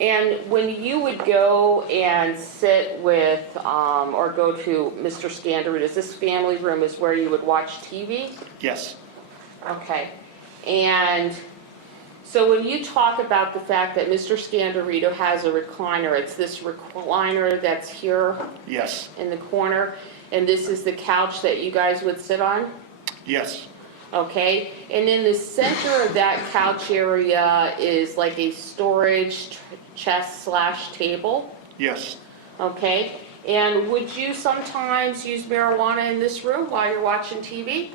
And when you would go and sit with, or go to Mr. Scandirito's, this family room is where you would watch TV? Yes. Okay. And so when you talk about the fact that Mr. Scandirito has a recliner, it's this recliner that's here Yes. in the corner, and this is the couch that you guys would sit on? Yes. Okay, and in the center of that couch area is like a storage chest / table, Yes. okay? And would you sometimes use marijuana in this room while you're watching TV?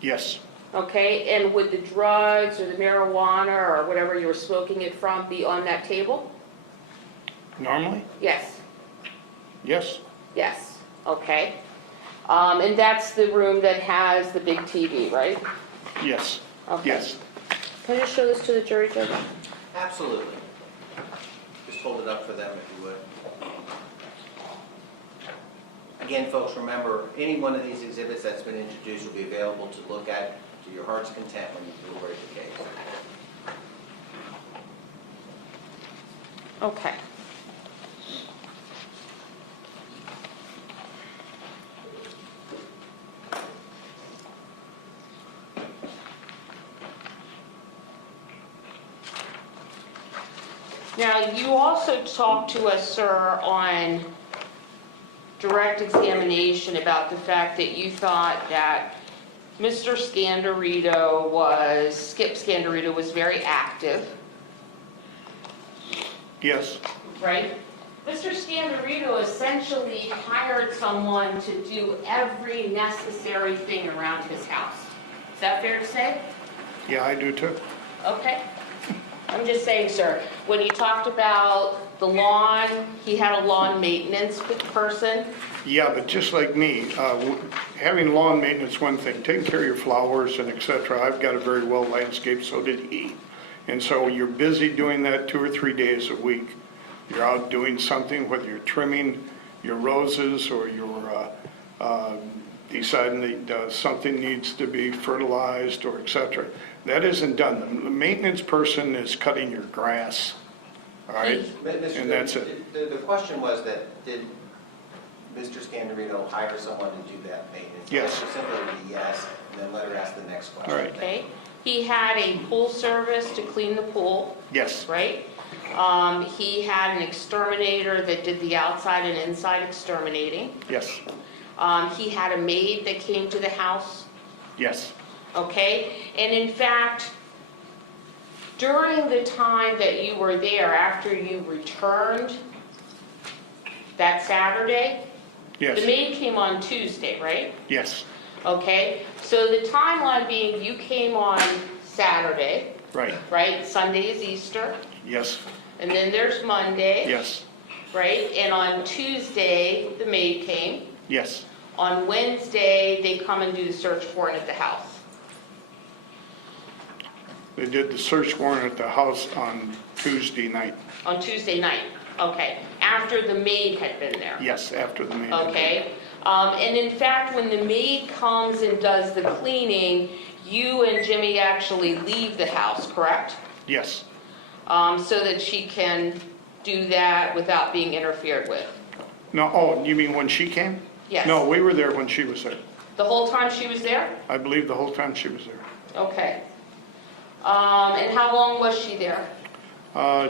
Yes. Okay, and would the drugs or the marijuana or whatever you were smoking it from be on that table? Normally? Yes, Yes. yes, okay. And that's the room that has the big TV, right? Yes. Okay. Yes. Can I just show this to the jury, Judge? Absolutely. Just hold it up for them if you would. Again, folks, remember, any one of these exhibits that's been introduced will be available to look at to your heart's content when you deliberate the case. Okay. Now, you also talked to us, sir, on direct examination about the fact that you thought that Mr. Skip Scandirito was very active, Yes. right? Mr. Scandirito essentially hired someone to do every necessary thing around his house. Is that fair to say? Yeah, I do too. Okay. I'm just saying, sir, when you talked about the lawn, he had a lawn maintenance person. Yeah, but just like me, having lawn maintenance, one thing, taking care of your flowers and et cetera, I've got a very well landscaped, so did he. And so you're busy doing that 2 or 3 days a week. You're out doing something, whether you're trimming your roses or you're deciding that something needs to be fertilized or et cetera. That isn't done. The maintenance person is cutting your grass, all right? Mr. And that's it. The question was that, did Mr. Scandirito hire someone to do that maintenance? Yes. The answer simply would be yes, and then let her ask the next question. All right. Okay. He had a pool service to clean the pool, Yes, right? He had an exterminator that did the outside and inside exterminating. yes, He had a maid that came to the house, yes, okay? And in fact, during the time that you were there, after you returned that Saturday, the yes, maid came on Tuesday, right? yes, Okay, so the timeline being you came on Saturday, right, right? Sunday is Easter, yes, and then there's Monday, yes, right? And on Tuesday, the maid came. yes, On Wednesday, they come and do the search warrant at the house. they did the search warrant at the house on Tuesday night, On Tuesday night, okay, after the maid had been there. yes, after the meeting. Okay, and in fact, when the maid comes and does the cleaning, you and Jimmy actually leave the house, correct? Yes, So that she can do that without being interfered with. no, oh, you mean when she came? Yes. No, we were there when she was there, The whole time she was there? I believe the whole time she was there. Okay. And how long was she there?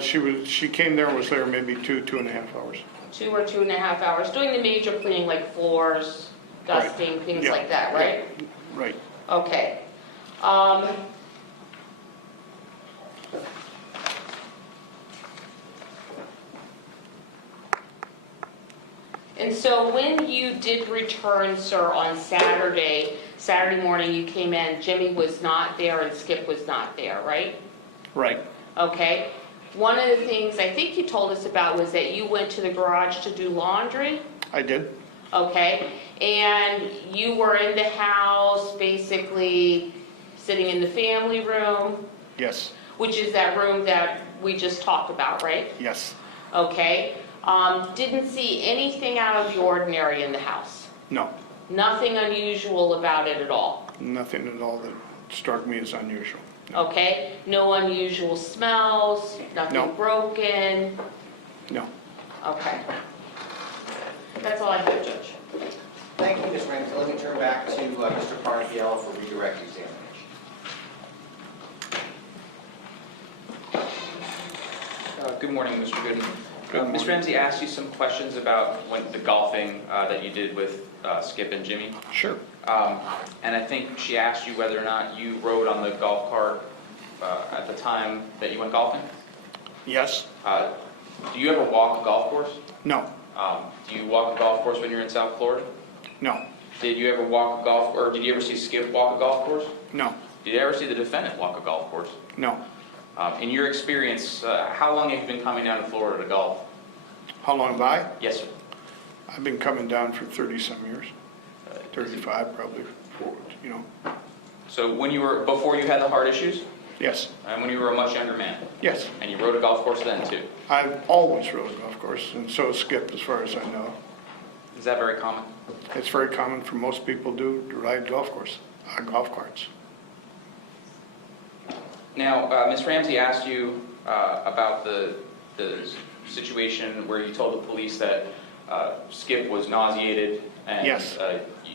She came there and was there maybe 2.5 hours. 2 or 2.5 hours, doing the major cleaning like floors, dusting, things Yeah, like that, right? Right, Okay. And so when you did return, sir, on Saturday morning you came in, Jimmy was not there and Skip was not there, right? right, Okay. One of the things I think you told us about was that you went to the garage to do laundry. I did, Okay, and you were in the house, basically sitting in the family room, yes, which is that room that we just talked about, right? yes, Okay, didn't see anything out of the ordinary in the house. no, Nothing unusual about it at all. nothing at all that struck me as unusual. Okay, no unusual smells, nothing No. broken. No, Okay. That's all I have, Judge. Thank you, Ms. Ramsey. Let me turn back to Mr. Carnegie for redirect examination. Good morning, Mr. Goodin. Good Ms. morning. Ramsey asked you some questions about the golfing that you did with Skip and Jimmy. sure, And I think she asked you whether or not you rode on the golf cart at the time that you went golfing. yes, Do you ever walk a golf course? no, Do you walk a golf course when you're in South Florida? no, Did you ever walk a golf, or did you ever see Skip walk a golf course? no, Did you ever see the defendant walk a golf course? no. In your experience, how long have you been coming down to Florida to golf? How long have I? Yes, sir. I've been coming down for 30-some years, 35 probably, you know. So before you had the heart issues, Yes, and when you were a much younger man, yes. and you rode a golf course then too, I've always rode a golf course, and so Skip, as far as I know. is that very common? It's very common for most people to ride golf carts. Now, Ms. Ramsey asked you about the situation where you told the police that Skip was nauseated and Yes.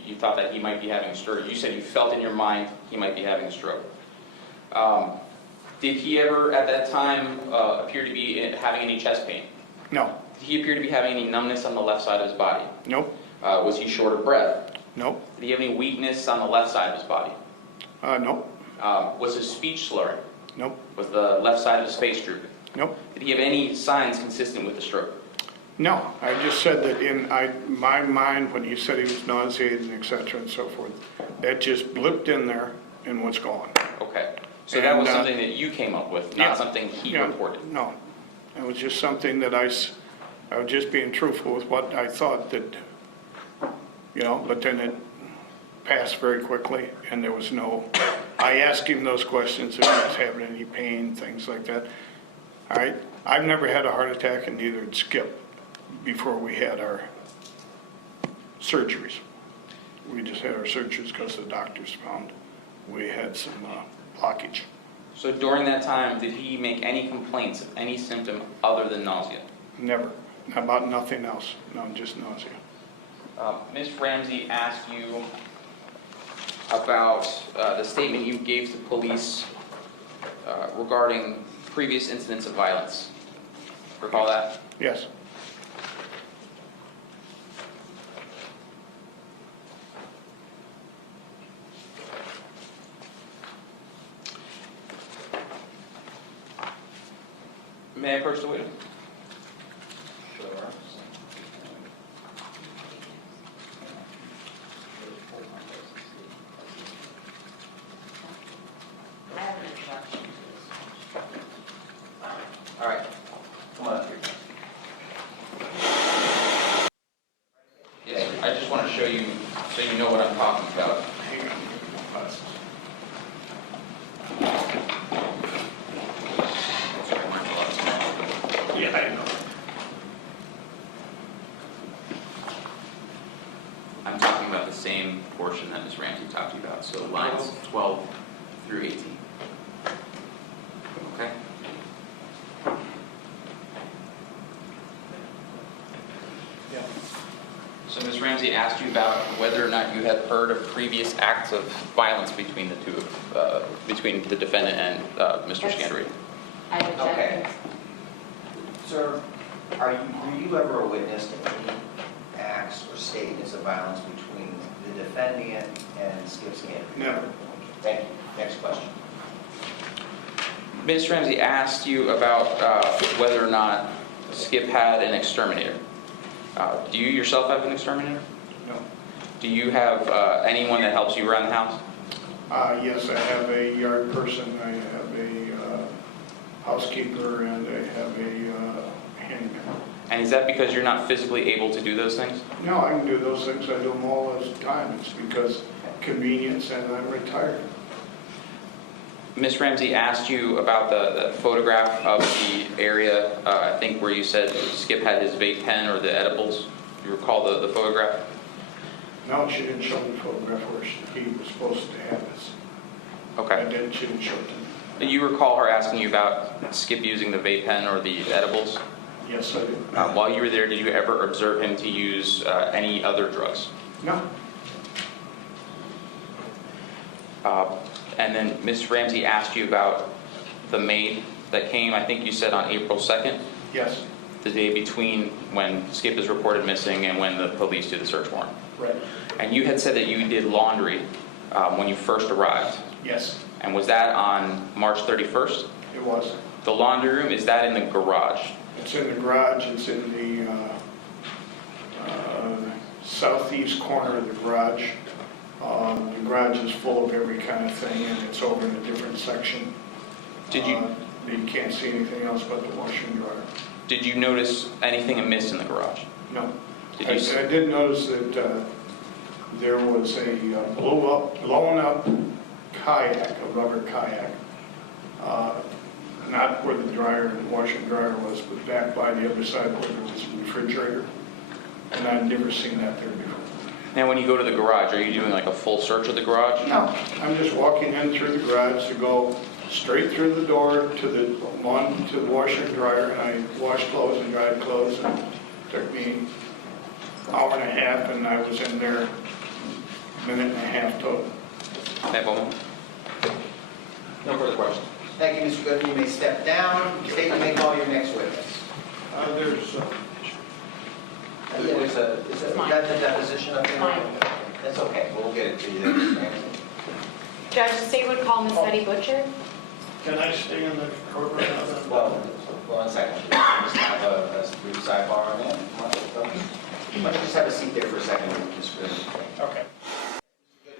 you thought that he might be having a stroke. You said you felt in your mind he might be having a stroke. Did he ever, at that time, appear to be having any chest pain? No, Did he appear to be having any numbness on the left side of his body? nope, Was he short of breath? nope, Did he have any weakness on the left side of his body? nope, Was his speech slurring? nope, Was the left side of his face drooping? nope. Did he have any signs consistent with the stroke? No, I just said that in my mind, when he said he was nauseated and et cetera and so forth, that just blipped in there and was gone. Okay, so that was And, something that you came up with, yeah, not something he Yeah, reported? No, it was just something that I was just being truthful with what I thought that, you know, but then it passed very quickly and there was no, I asked him those questions if he was having any pain, things like that. All right, I've never had a heart attack and neither did Skip before we had our surgeries. We just had our surgeries because the doctors found we had some blockage. So during that time, did he make any complaints of any symptom other than nausea? Never, about nothing else, no, just nausea. Ms. Ramsey asked you about the statement you gave to police regarding previous incidents of violence. Recall that? Yes. May I approach the witness? All right, come on up here. Yes, I just want to show you, so you know what I'm talking about. Hang on, glasses. Yeah, I know. I'm talking about the same portion that Ms. Ramsey talked to you about, so lines 12 through 18. Okay? Yeah. So Ms. Ramsey asked you about whether or not you had heard of previous acts of violence between the two, between the defendant and Mr. Scandirito. I object. Okay. Sir, were you ever a witness to any acts or statements of violence between the defendant and Skip Scandirito? Never. Thank you. Next question. Ms. Ramsey asked you about whether or not Skip had an exterminator. Do you yourself have an exterminator? No. Do you have anyone that helps you around the house? Yes, I have a yard person, I have a housekeeper, and I have a handyman. And is that because you're not physically able to do those things? No, I can do those things, I do them all the time. It's because convenience and I'm retired. Ms. Ramsey asked you about the photograph of the area, I think where you said Skip had his vape pen or the edibles. You recall the photograph? No, she didn't show me the photograph where he was supposed to have this. Okay. She didn't show it to me. You recall her asking you about Skip using the vape pen or the edibles? Yes, I do. While you were there, did you ever observe him to use any other drugs? No, And then Ms. Ramsey asked you about the maid that came, I think you said on April 2nd, yes, the day between when Skip is reported missing and when the police do the search warrant. right, And you had said that you did laundry when you first arrived. yes, And was that on March 31st? it was. The laundry room, is that in the garage? It's in the garage, it's in the southeast corner of the garage. The garage is full of every kind of thing, and it's over in a different section. Did you, You can't see anything else but the washer and dryer. Did you notice anything amiss in the garage? No. Did I you s- I did notice that there was a blown up kayak, a rubber kayak. Not where the dryer, the washer and dryer was, but back by the other side where there was a refrigerator. And I'd never seen that there before. Now, when you go to the garage, are you doing like a full search of the garage? No, I'm just walking in through the garage to go straight through the door to the washer and dryer, and I washed clothes and dried clothes, and it took me an hour and a half, and I was in there a minute and a half total. Have one more? No further questions. Thank you, Mr. Goodin. You may step down. State you may call your next witness. Is that the deposition up there? Mine. That's okay, we'll get it to you then, Ms. Ramsey. Judge, the state would call Miss Betty Butcher. Can I stay in the courtroom? Well, one second. Just have a brief sidebar on that. Why don't you just have a seat there for a second, Mr. Goodin? Okay.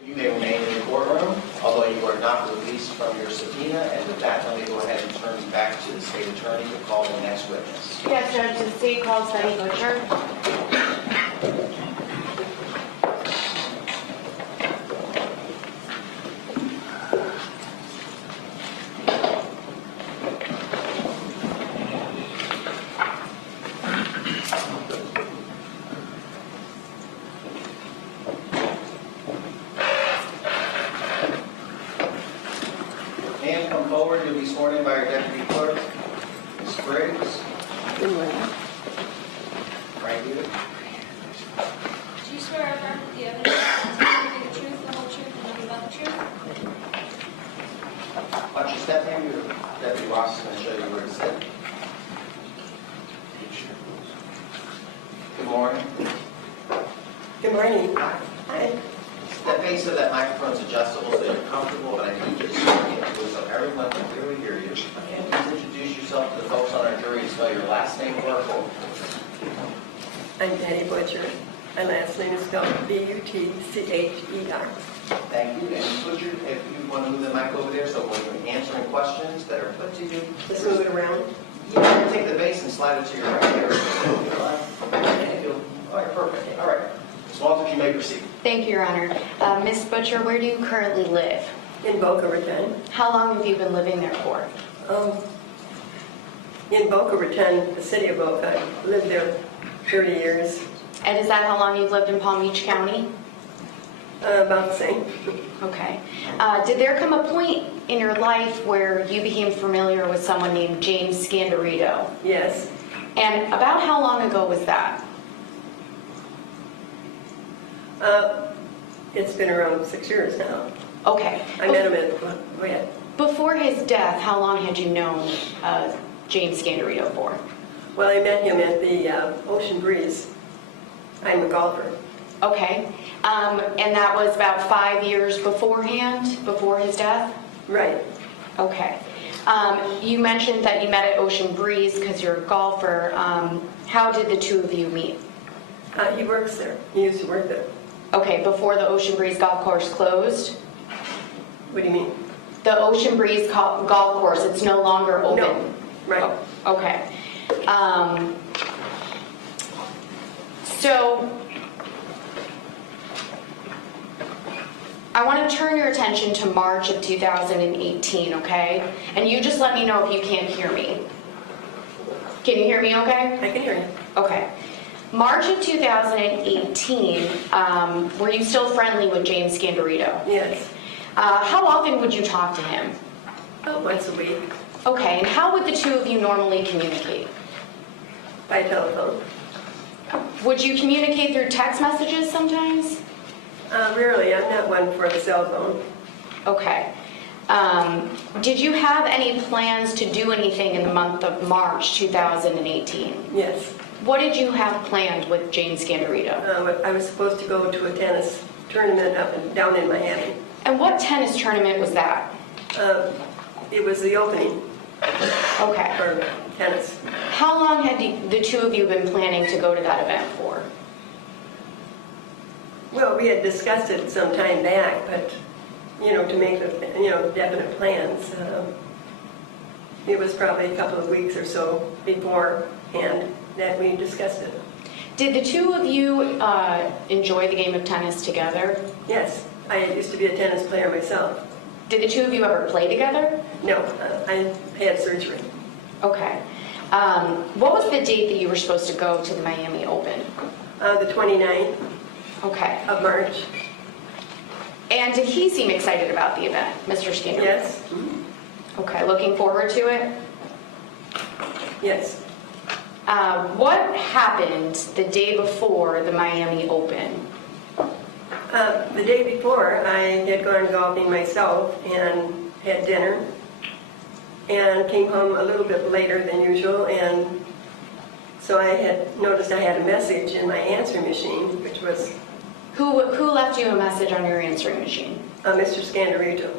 You may remain in the courtroom, although you are not released from your subpoena, and with that, let me go ahead and turn you back to the state attorney to call the next witness. Yes, Judge, the state calls Betty Butcher. Ma'am, come forward, you'll be sworn in by your deputy clerk, Ms. Briggs. Right here. Do you swear or affirm that the evidence is the truth, the whole truth, and nothing but the truth? Why don't you step in, your deputy Ross is going to show you where to sit. Good morning. Good morning. Hi. That base of that microphone is adjustable so you're comfortable, but I need you to speak into it so everyone can clearly hear you. And please introduce yourself to the folks on our jury and spell your last name for us. I'm Betty Butcher. My last name is spelled B-U-T-C-H-E-R. Thank you. And Ms. Butcher, if you want to move the mic over there so when you're answering questions that are put to you. Just move it around. Yeah, take the base and slide it to your right there. All right, perfect. All right. Ms. Walters, you may proceed. Thank you, Your Honor. Miss Butcher, where do you currently live? In Boca Raton. How long have you been living there for? In Boca Raton, the city of Boca. I lived there 30 years. And is that how long you've lived in Palm Beach County? About the same. Okay. Did there come a point in your life where you became familiar with someone named James Scandirito? Yes. And about how long ago was that? It's been around 6 years now. Okay. I met him at, go ahead. Before his death, how long had you known James Scandirito for? Well, I met him at the Ocean Breeze. I'm a golfer. Okay. And that was about 5 years beforehand, before his death? Right. Okay. You mentioned that you met at Ocean Breeze because you're a golfer. How did the two of you meet? He works there. He used to work there. Okay, before the Ocean Breeze golf course closed? What do you mean? The Ocean Breeze golf course, it's no longer open? No. Right. Oh, okay. So, I want to turn your attention to March of 2018, okay? And you just let me know if you can't hear me. Can you hear me okay? I can hear you. Okay. March of 2018, were you still friendly with James Scandirito? Yes. How often would you talk to him? About once a week. Okay, and how would the two of you normally communicate? By telephone. Would you communicate through text messages sometimes? Rarely. I'm not one for the cell phone. Okay. Did you have any plans to do anything in the month of March 2018? Yes. What did you have planned with James Scandirito? I was supposed to go to a tennis tournament up and down in Miami. And what tennis tournament was that? It was the opening Okay. for tennis. How long had the two of you been planning to go to that event for? Well, we had discussed it some time back, but, to make the, definite plans. It was probably a couple of weeks or so beforehand that we discussed it. Did the two of you enjoy the game of tennis together? Yes, I used to be a tennis player myself. Did the two of you ever play together? No, I had surgery. Okay. What was the date that you were supposed to go to the Miami Open? The 29th Okay. of March. And did he seem excited about the event, Mr. Scandirito? Yes, Okay, looking forward to it? yes. What happened the day before the Miami Open? The day before, I had gone golfing myself and had dinner and came home a little bit later than usual, and so I had noticed I had a message in my answering machine, which was Who left you a message on your answering machine? Mr. Scandirito.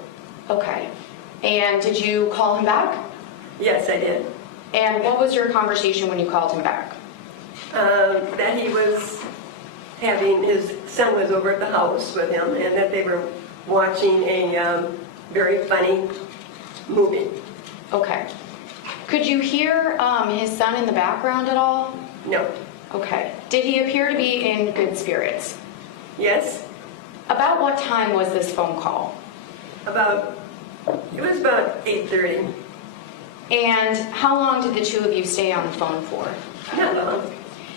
Okay. And did you call him back? Yes, I did. And what was your conversation when you called him back? That he was having, his son was over at the house with him, and that they were watching a very funny movie. Okay. Could you hear his son in the background at all? No. Okay. Did he appear to be in good spirits? Yes? About what time was this phone call? It was about 8:30. And how long did the two of you stay on the phone for? Not long.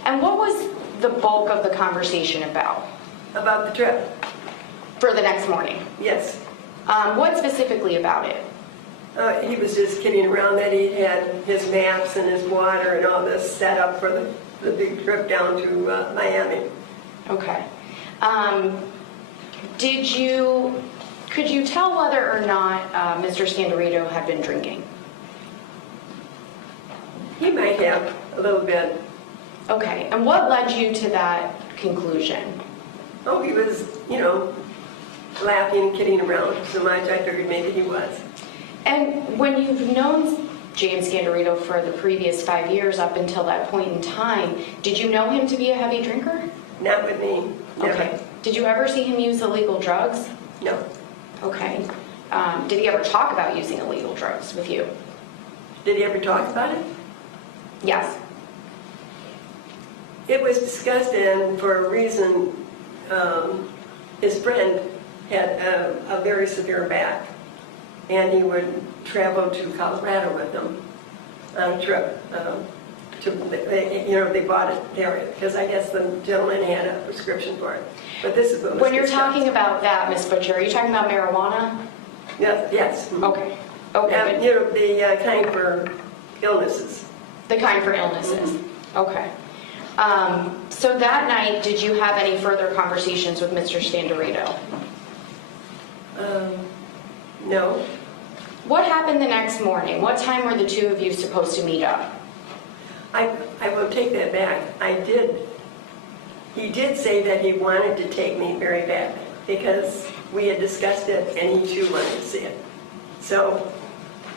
And what was the bulk of the conversation about About the trip. for the next morning? Yes. What specifically about it? He was just kidding around that he had his maps and his water and all this set up for the big trip down to Miami. Okay. Could you tell whether or not Mr. Scandirito had been drinking? He might have a little bit. Okay. And what led you to that conclusion? Oh, he was, laughing and kidding around so much, I figured maybe he was. And when you've known James Scandirito for the previous 5 years up until that point in time, did you know him to be a heavy drinker? Not with me. Never. Okay. Did you ever see him use illegal drugs? No. Okay. Did he ever talk about using illegal drugs with you? Did he ever talk about it? Yes. It was discussed, and for a reason, his friend had a very severe back, and he would travel to Colorado with them on a trip. They bought it there because I guess the gentleman had a prescription for it. But this is what was When you're discussed. talking about that, Ms. Butcher, are you talking about marijuana? Yes. Okay. Okay. The kind for illnesses. The kind for illnesses. Okay. So that night, did you have any further conversations with Mr. Scandirito? No. What happened the next morning? What time were the two of you supposed to meet up? I will take that back. He did say that he wanted to take me very badly because we had discussed it and he too wanted to see it. So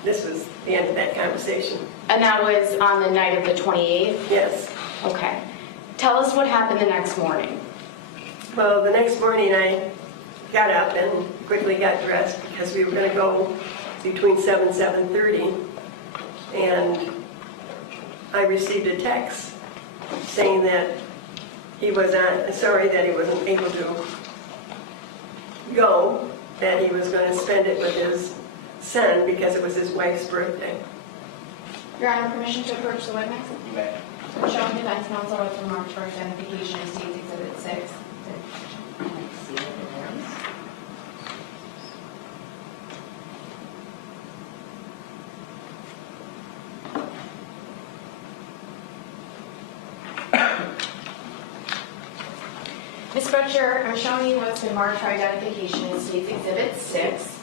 this was the end of that conversation. And that was on the night of the 28th? Yes. Okay. Tell us what happened the next morning. Well, the next morning I got up and quickly got dressed because we were going to go between 7 and 7:30, and I received a text saying that he was sorry that he wasn't able to go, that he was going to spend it with his son because it was his wife's birthday. Your Honor, permission to approach the witness? Showing defense counsel with remarks for identification of State's Exhibit 6. Ms. Butcher, I'm showing you what's been marked for identification in State's Exhibit 6.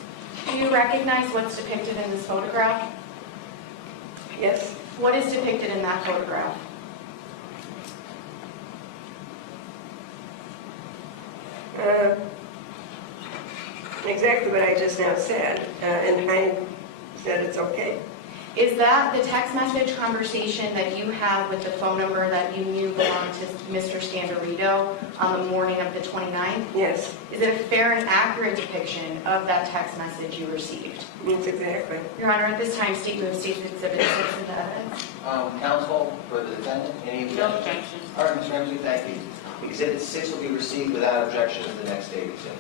Do you recognize what's depicted in this photograph? Yes. What is depicted in that photograph? Exactly what I just now said, and I said it's okay. Is that the text message conversation that you have with the phone number that you knew belonged to Mr. Scandirito on the morning of the 29th? Yes, Is it a fair and accurate depiction of that text message you received? means exactly. Your Honor, at this time, State move State Exhibit 6 into evidence. Counsel for the defendant, any No objection? objection. All right, Ms. Ramsey, thank you. Exhibit 6 will be received without objection to the next date exhibit.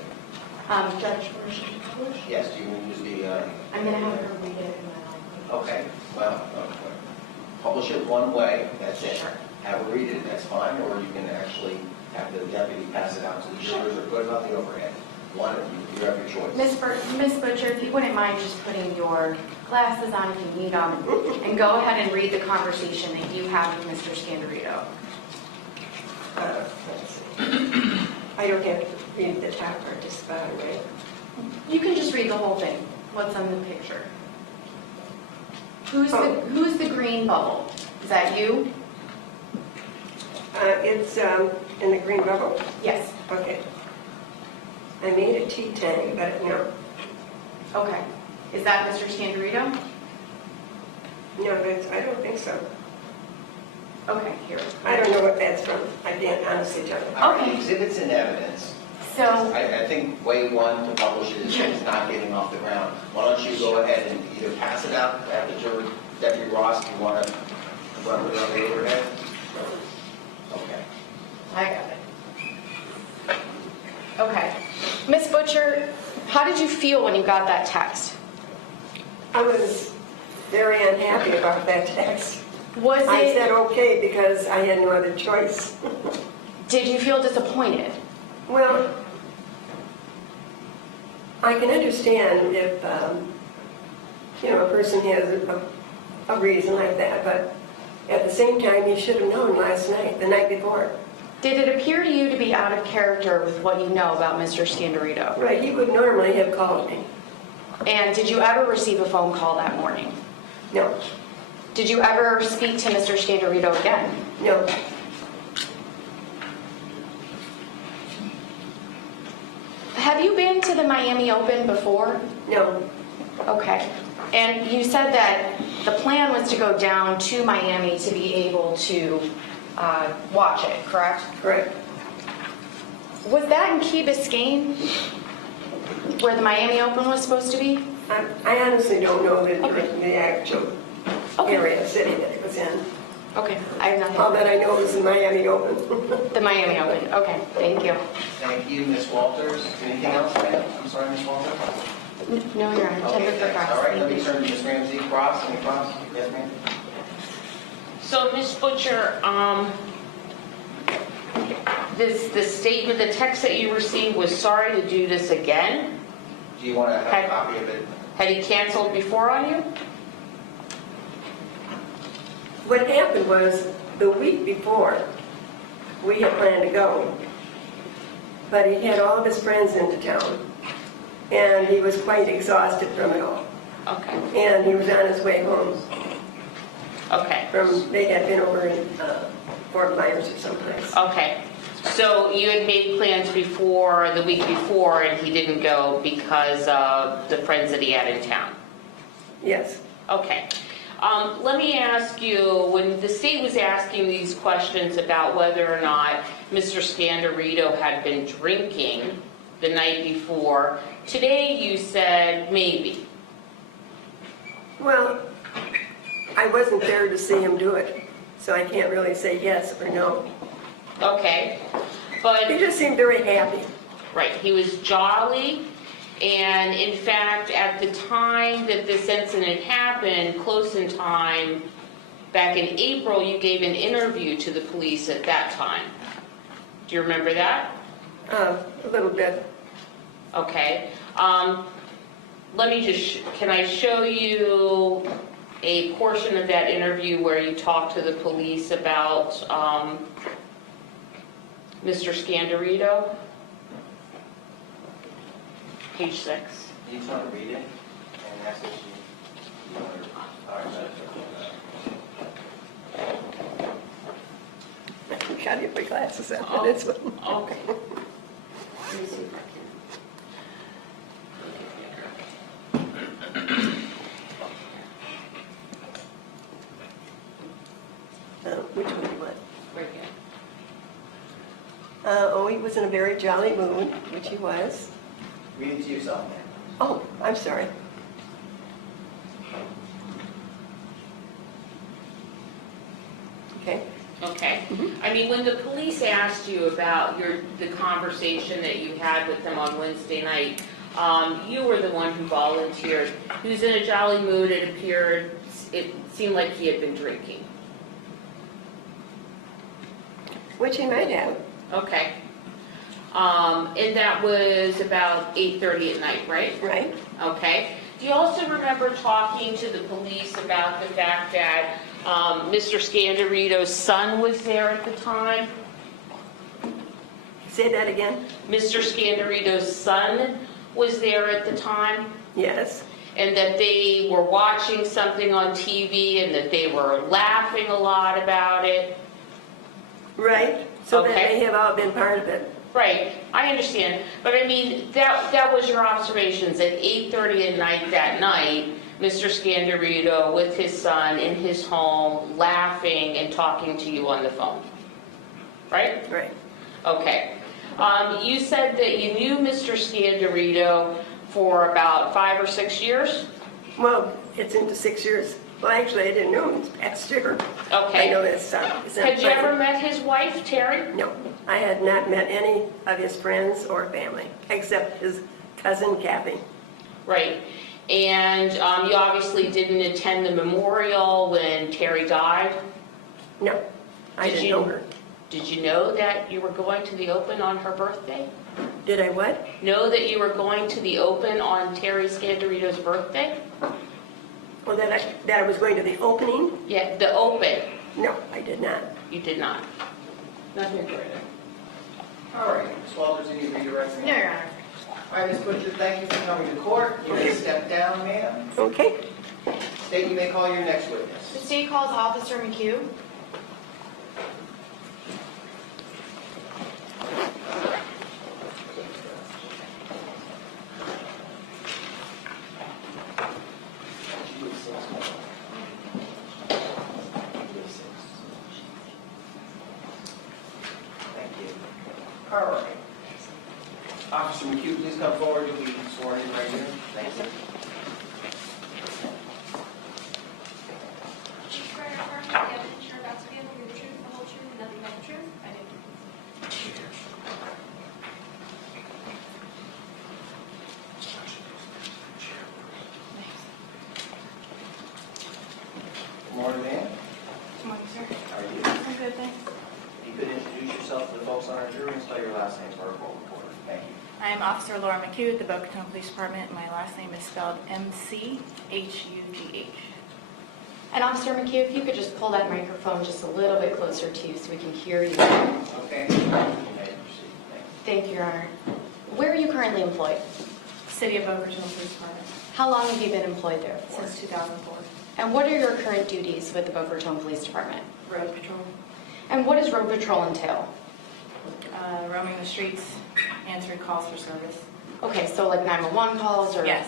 Judge, where should we publish? Yes, do you want to use the, I'm going to have her read it in my language. okay, well, publish it one way, that's it. Sure. Have her read it, that's fine, or you can actually have the deputy pass it out to the jurors or put it on the overhead. One of you have your choice. Miss Butcher, if you wouldn't mind just putting your glasses on if you need them, and go ahead and read the conversation that you have with Mr. Scandirito. Let's see. I don't have to read the top part, just about it, right? You can just read the whole thing, what's on the picture. Who's the green bubble? Is that you? It's in the green bubble. Yes. Okay. I made a tea tang, but no. Okay. Is that Mr. Scandirito? No, I don't think so. Okay, here. I don't know what that's from. I can't honestly tell you. All right, Okay. exhibits and evidence. So, I think way one to publish it is not getting off the ground. Why don't you go ahead and either pass it out at the jury, Deputy Ross, if you want to run it on the overhead? Okay. I got it. Okay. Miss Butcher, how did you feel when you got that text? I was very unhappy about that text. Was I it, said okay because I had no other choice. did you feel disappointed? Well, I can understand if, a person has a reason like that, but at the same time, you should have known last night, the night before. Did it appear to you to be out of character with what you know about Mr. Scandirito? Right, he would normally have called me. And did you ever receive a phone call that morning? No, Did you ever speak to Mr. Scandirito again? no, Have you been to the Miami Open before? no, Okay. And you said that the plan was to go down to Miami to be able to watch it, correct? correct. Was that in Key Biscayne, where the Miami Open was supposed to be? I honestly don't know Okay. the actual Okay. area, city that it was in. Okay, I have All nothing. that I know is in Miami Open. The Miami Open, okay, thank you. Thank you, Ms. Walters. Anything else, ma'am? I'm sorry, Ms. Walters? No, Your Honor, Okay, tender for thanks. All right, let me cross. turn to Ms. Ramsey. Cross, any cross? Yes, ma'am? So, Ms. Butcher, the statement, the text that you received was sorry to do this again. Do you want to have a copy of it? Had he canceled before on you? What happened was, the week before, we had planned to go, but he had all of his friends into town, and he was quite exhausted from it all. Okay, And he was on his way home okay, they had been over in Fort Myers or someplace. okay. So you had made plans before, the week before, and he didn't go because of the friends that he had in town? Yes. Okay. Let me ask you, when the state was asking these questions about whether or not Mr. Scandirito had been drinking the night before, today you said maybe. Well, I wasn't there to see him do it, so I can't really say yes or no. Okay. But, He just seemed very happy. right, he was jolly, and in fact, at the time that this incident happened, close in time, back in April, you gave an interview to the police at that time. Do you remember that? A little bit. Okay. Let me just, can I show you a portion of that interview where you talked to the police about Mr. Scandirito? Page 6. You just want to read it and ask if you want to... All right, You gotta get my glasses out for this one. Okay. Let me see if I can. Which one do you want? Right here. Oh, he was in a very jolly mood, which he was. Read it to yourself, ma'am. Oh, I'm sorry. Okay. Okay. I mean, when the police asked you about the conversation that you had with them on Wednesday night, you were the one who volunteered. He was in a jolly mood, it seemed like he had been drinking. Which he might have. Okay. And that was about 8:30 at night, right? Right. Okay. Do you also remember talking to the police about the fact that Mr. Scandirito's son was there at the time? Say that again? Mr. Scandirito's son was there at the time? Yes. And that they were watching something on TV and that they were laughing a lot about it? Right. So that Okay. may have all been part of it. Right, I understand, but I mean, that was your observations, at 8:30 at night that night, Mr. Scandirito with his son in his home, laughing and talking to you on the phone, right? Right. Okay. You said that you knew Mr. Scandirito for about 5 or 6 years? Well, it's into 6 years. Well, actually, I didn't know him this past year. Okay. I know his son. Is that Had you fine? ever met his wife, Terry? No. I had not met any of his friends or family, except his cousin Kathy. Right. And you obviously didn't attend the memorial when Terry died? No. I Did didn't you- know her. Did you know that you were going to the Open on her birthday? Did I what? Know that you were going to the Open on Terry Scandirito's birthday? Well, that I was going to the opening? Yeah, the Open. No, I did not. You did not. Nothing further. All right, Ms. Walters, any redirects? No, Your Honor. All right, Ms. Butcher, thank you for coming to court. You may step down, ma'am. Okay. State, you may call your next witness. The state calls Officer McHugh. Thank you. All right. Officer McHugh, please come forward. You'll be sworn in right here. Thank you. Do you swear or affirm that the evidence you're about to give will be the truth, the whole truth, and nothing but the truth? I do. Good morning, ma'am. Good morning, sir. How are you? I'm good, thanks. If you could introduce yourself to the folks on our jury and spell your last name for our court reporter. Thank you. I am Officer Lora McHugh at the Boca Raton Police Department. My last name is spelled M-C-H-U-G-H. And Officer McHugh, if you could just pull that microphone just a little bit closer to you so we can hear you. Okay. You may proceed. Thank you. Thank you, Your Honor. Where are you currently employed? City of Boca Raton Police Department How long have you been employed there for? since 2004. And what are your current duties with the Boca Raton Police Department? Road patrol, And what does road patrol entail? roaming the streets, answering calls for service. Okay, so like 911 calls or? Yes,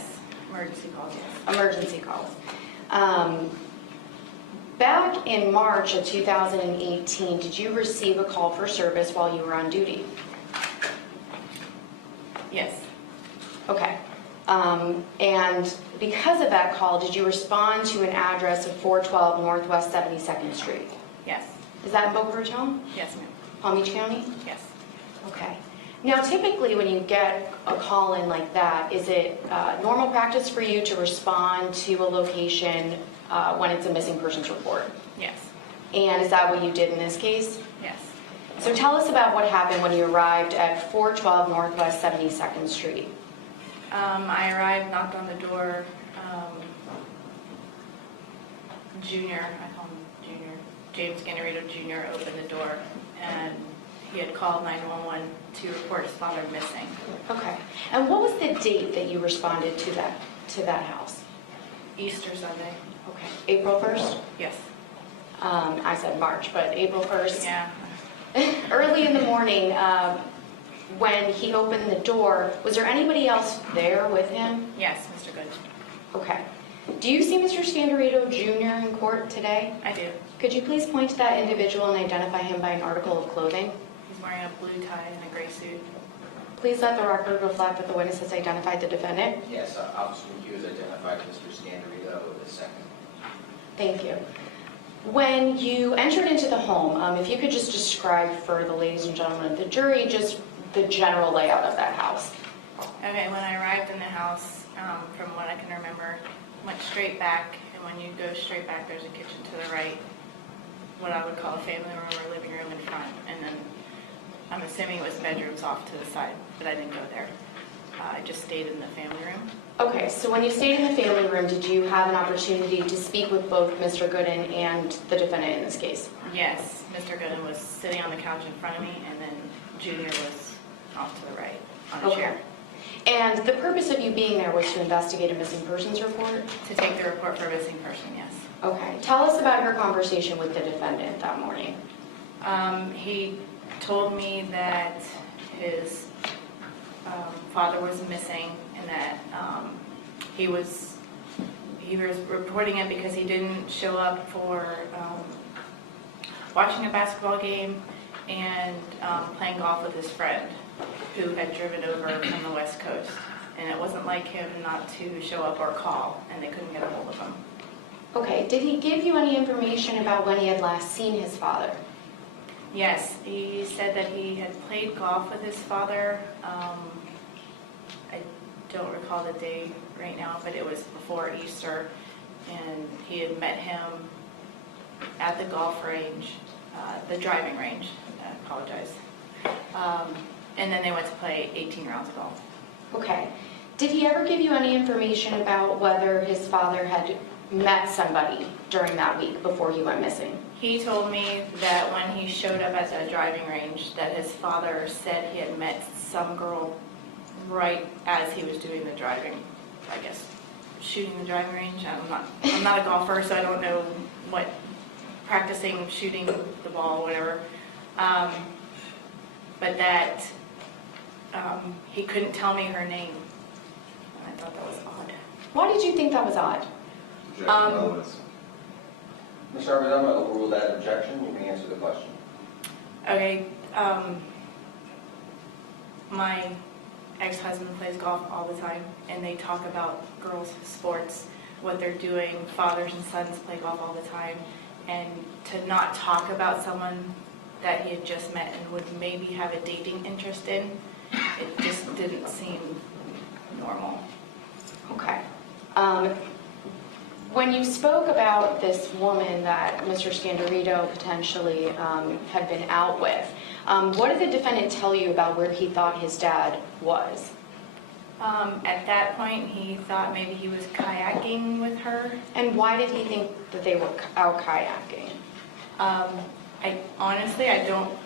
emergency calls, yes. Emergency calls. Back in March of 2018, did you receive a call for service while you were on duty? Yes, Okay. And because of that call, did you respond to an address of 412 Northwest 72nd Street? yes, Is that in Boca Raton, yes, ma'am, Palm Beach County? yes. Okay. Now, typically, when you get a call in like that, is it normal practice for you to respond to a location when it's a missing persons report? Yes, And is that what you did in this case? yes. So tell us about what happened when you arrived at 412 Northwest 72nd Street. I arrived, knocked on the door. Junior, I call him Junior, James Scandirito Jr. opened the door, and he had called 911 to report his father missing. Okay. And what was the date that you responded to that house? Easter Sunday, Okay. April 1st? yes. I said March, but April 1st. Yeah, Early in the morning, when he opened the door, was there anybody else there with him? yes, Mr. Goodin. Okay. Do you see Mr. Scandirito Jr. in court today? I do. Could you please point to that individual and identify him by an article of clothing? He's wearing a blue tie and a gray suit. Please let the record reflect that the witness has identified the defendant. Yes, Officer McHugh has identified Mr. Scandirito as second. Thank you. When you entered into the home, if you could just describe for the ladies and gentlemen of the jury just the general layout of that house. Okay, when I arrived in the house, from what I can remember, went straight back, and when you go straight back, there's a kitchen to the right, what I would call a family room or living room in front, and then I'm assuming it was bedrooms off to the side, but I didn't go there. I just stayed in the family room. Okay, so when you stayed in the family room, did you have an opportunity to speak with both Mr. Goodin and the defendant in this case? Yes, Mr. Goodin was sitting on the couch in front of me, and then Junior was off to the right on a chair. And the purpose of you being there was to investigate a missing persons report? To take the report for a missing person, yes. Okay. Tell us about your conversation with the defendant that morning. He told me that his father was missing and that he was reporting it because he didn't show up for watching a basketball game and playing golf with his friend who had driven over from the West Coast. And it wasn't like him not to show up or call, and they couldn't get a hold of him. Okay. Did he give you any information about when he had last seen his father? Yes, he said that he had played golf with his father. I don't recall the day right now, but it was before Easter, and he had met him at the golf range, the driving range, I apologize. And then they went to play 18 rounds of golf. Okay. Did he ever give you any information about whether his father had met somebody during that week before he went missing? He told me that when he showed up at the driving range, that his father said he had met some girl right as he was doing the driving, I guess, shooting the driving range. I'm not a golfer, so I don't know what, practicing shooting the ball, whatever. But that he couldn't tell me her name. And I thought that was odd. Why did you think that was odd? Mr. Armitage, I'm going to overrule that objection. You can answer the question. Okay, my ex-husband plays golf all the time, and they talk about girls' sports, what they're doing. Fathers and sons play golf all the time, and to not talk about someone that he had just met and would maybe have a dating interest in, it just didn't seem normal. Okay. When you spoke about this woman that Mr. Scandirito potentially had been out with, what did the defendant tell you about where he thought his dad was? At that point, he thought maybe he was kayaking with her. And why did he think that they were out kayaking? Honestly, I don't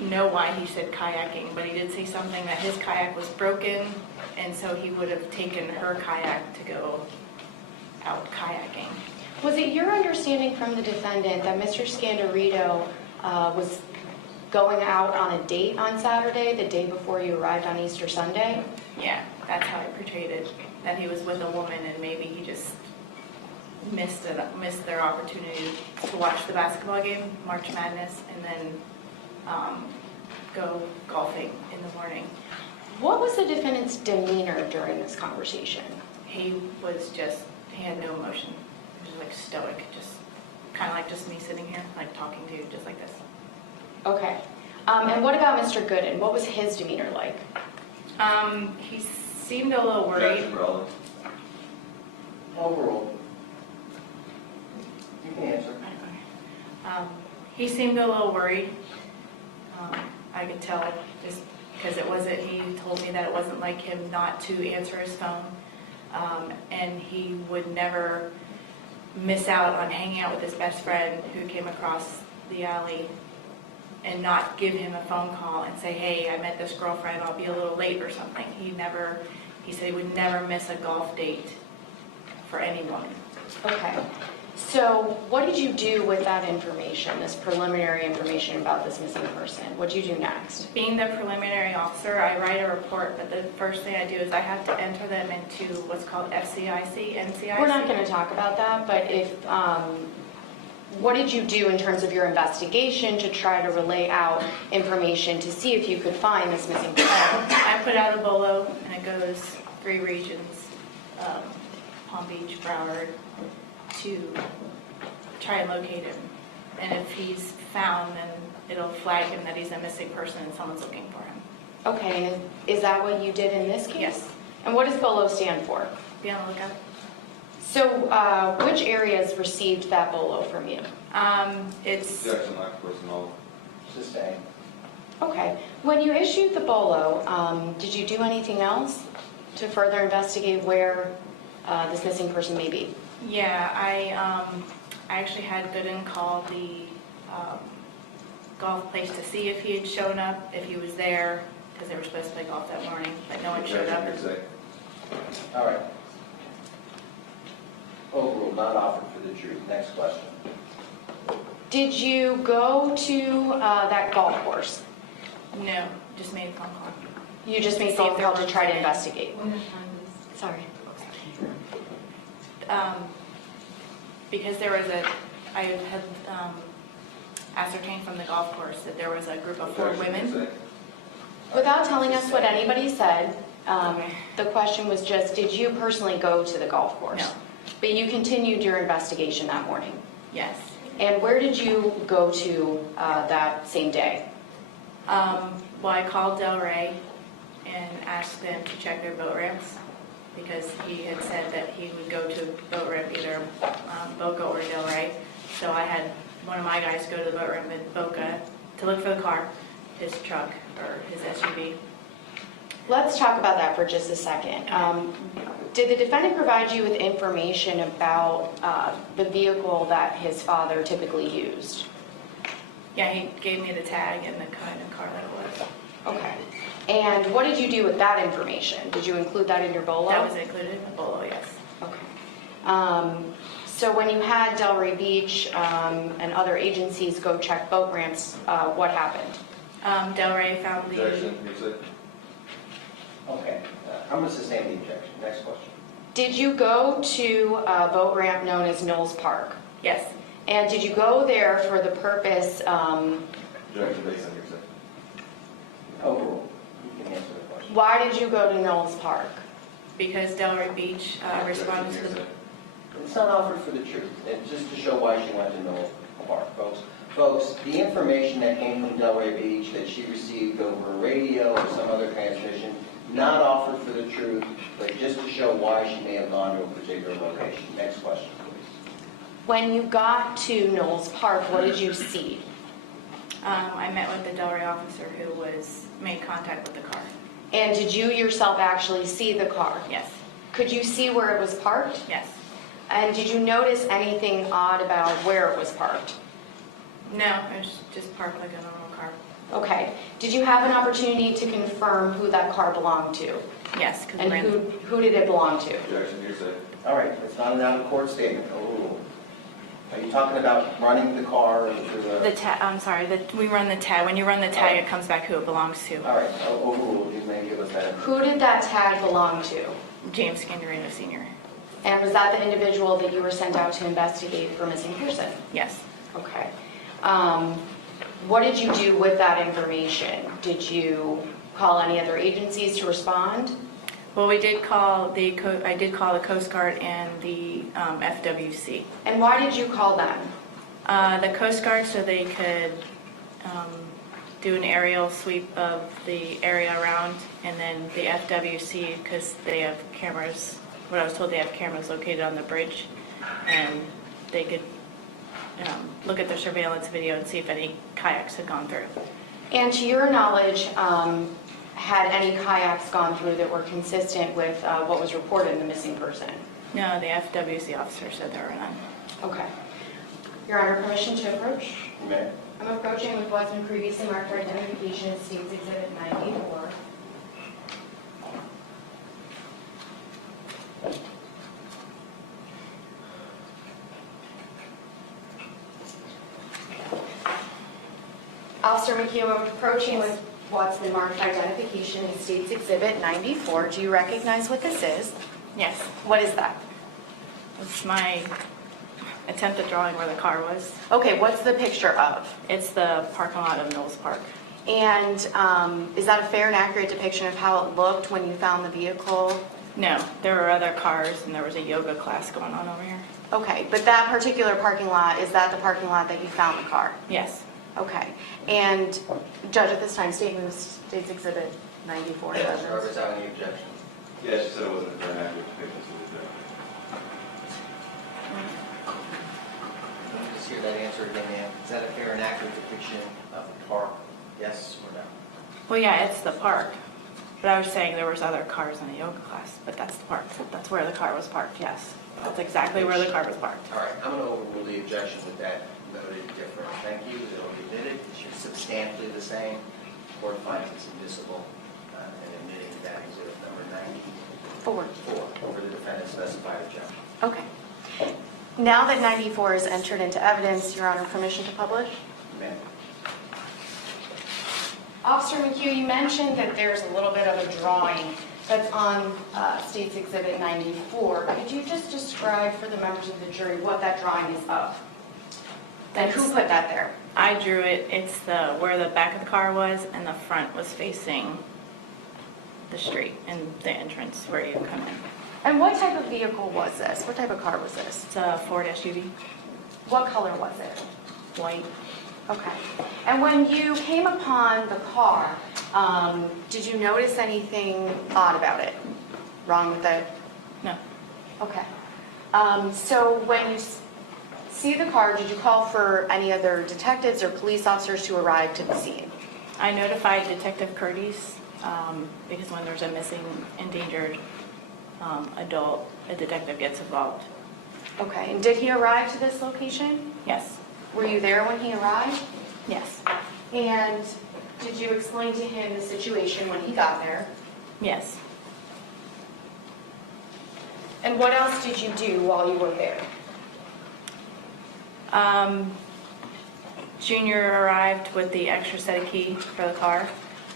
know why he said kayaking, but he did say something that his kayak was broken, and so he would have taken her kayak to go out kayaking. Was it your understanding from the defendant that Mr. Scandirito was going out on a date on Saturday, the day before you arrived on Easter Sunday? Yeah, that's how I portrayed it, that he was with a woman and maybe he just missed their opportunity to watch the basketball game, March Madness, and then go golfing in the morning. What was the defendant's demeanor during this conversation? He had no emotion. He was like stoic, just kind of like just me sitting here, like talking to you, just like this. Okay. And what about Mr. Goodin? What was his demeanor like? He seemed a little worried. Overrule. You can answer. He seemed a little worried. I could tell just because he told me that it wasn't like him not to answer his phone. And he would never miss out on hanging out with his best friend who came across the alley and not give him a phone call and say, hey, I met this girlfriend, I'll be a little late or something. He said he would never miss a golf date for anyone. Okay. So what did you do with that information, this preliminary information about this missing person? What did you do next? Being the preliminary officer, I write a report, but the first thing I do is I have to enter them into what's called FCIC, NCIC. We're not going to talk about that, but if what did you do in terms of your investigation to try to relay out information to see if you could find this missing person? I put out a bolo, and it goes 3 regions, Palm Beach, Broward, to try and locate him. And if he's found, then it'll flag him that he's a missing person and someone's looking for him. Okay, and is that what you did in this case? Yes. And what does BOLO stand for? Be on the lookout. So which areas received that BOLO from you? It's, Objection, lack of personnel. Sustained. Okay. When you issued the BOLO, did you do anything else to further investigate where this missing person may be? yeah, I actually had Goodin call the golf place to see if he had shown up, if he was there, because they were supposed to play golf that morning, but no one showed up. All right. Overruled, not offered for the truth. Next question. Did you go to that golf course? No, just made a phone call. You just made a See phone if call there to was try to any- investigate? Sorry. Because I had ascertained from the golf course that there was a group of 4 women. Without telling us what anybody said, Okay. the question was just, did you personally go to the golf course? No. But you continued your investigation that morning. Yes. And where did you go to that same day? Well, I called Delray and asked them to check their boat ramps because he had said that he would go to boat ramp either Boca or Delray. So I had one of my guys go to the boat ramp in Boca to look for the car, his truck or his SUV. Let's talk about that for just a second. Did the defendant provide you with information about the vehicle that his father typically used? Yeah, he gave me the tag and the kind of car that it was. Okay. And what did you do with that information? Did you include that in your BOLO? That was included in the BOLO, yes. Okay. So when you had Delray Beach and other agencies go check boat ramps, what happened? Delray found the... Objection, hearsay. Okay. I'm going to sustain the objection. Next question. Did you go to a boat ramp known as Knowles Park? Yes. And did you go there for the purpose, Objection based on hearsay. Overruled. You can answer the question. why did you go to Knowles Park? Because Delray Beach responded to the... Hearsay. It's not offered for the truth. It's just to show why she went to Knowles Park, folks. Folks, the information that came from Delray Beach that she received over radio or some other transmission, not offered for the truth, but just to show why she may have gone to a particular location. Next question, please. When you got to Knowles Park, what did you see? I met with the Delray officer who made contact with the car. And did you yourself actually see the car? Yes. Could you see where it was parked? Yes. And did you notice anything odd about where it was parked? No, it was just parked like a normal car. Okay. Did you have an opportunity to confirm who that car belonged to? Yes, because And who did it belong to? Objection, hearsay. All right, it's not an out-of-court statement. Overruled. Are you talking about running the car into the... I'm sorry, we run the tag. When you run the tag, it comes back who it belongs to. All right, overruled. You may give us that. Who did that tag belong to? James Scandirito Sr. And was that the individual that you were sent out to investigate for missing person? Yes. Okay. What did you do with that information? Did you call any other agencies to respond? Well, we did call I did call the Coast Guard and the FWC. And why did you call them? The Coast Guard so they could do an aerial sweep of the area around, and then the FWC because they have cameras. What I was told, they have cameras located on the bridge, and they could look at their surveillance video and see if any kayaks had gone through. And to your knowledge, had any kayaks gone through that were consistent with what was reported in the missing person? No, the FWC officer said there were none. Okay. Your Honor, permission to approach? You may. I'm approaching with what's been previously marked for identification as State's Exhibit 94. Officer McHugh, I'm approaching with what's been marked for identification as State's Exhibit 94. Do you recognize what this is? Yes, What is that? it's my attempted drawing where the car was. Okay, what's the picture of? It's the parking lot of Knowles Park. And is that a fair and accurate depiction of how it looked when you found the vehicle? No, there were other cars and there was a yoga class going on over here. Okay, but that particular parking lot, is that the parking lot that you found the car? Yes. Okay, and Judge, at this time, State's Exhibit 94. Mr. Roberts, have any objections? Yeah, she said it wasn't very accurate depiction, so it was Let me just hear that answer again, ma'am. Is that a fair and accurate depiction of the park? Yes or no? Well, yeah, it's the park. But I was saying there was other cars in the yoga class, but that's the park. That's where the car was parked, yes. That's exactly where the car was parked. All right, I'm going to overrule the objection with that noted difference. Thank you. It'll be admitted. It's substantially the same. Court finds it's admissible and admitting that exhibit number 94 for the defendant's specified objection. Okay. Now that 94 is entered into evidence, Your Honor, permission to publish? Ma'am. Officer McHugh, you mentioned that there's a little bit of a drawing that's on State's Exhibit 94. Could you just describe for the members of the jury what that drawing is of? And who put that there? I drew it. It's where the back of the car was and the front was facing the street and the entrance where you come in. And what type of vehicle was this? What type of car was this? It's a Ford SUV, What color was it? white. Okay. And when you came upon the car, did you notice anything odd about it? Wrong with it? No. Okay. So when you see the car, did you call for any other detectives or police officers to arrive to the scene? I notified Detective Curtis because when there's a missing, endangered adult, a detective gets involved. Okay. And did he arrive to this location? Yes. Were you there when he arrived? Yes. And did you explain to him the situation when he got there? Yes. And what else did you do while you were there? Junior arrived with the extra set of key for the car.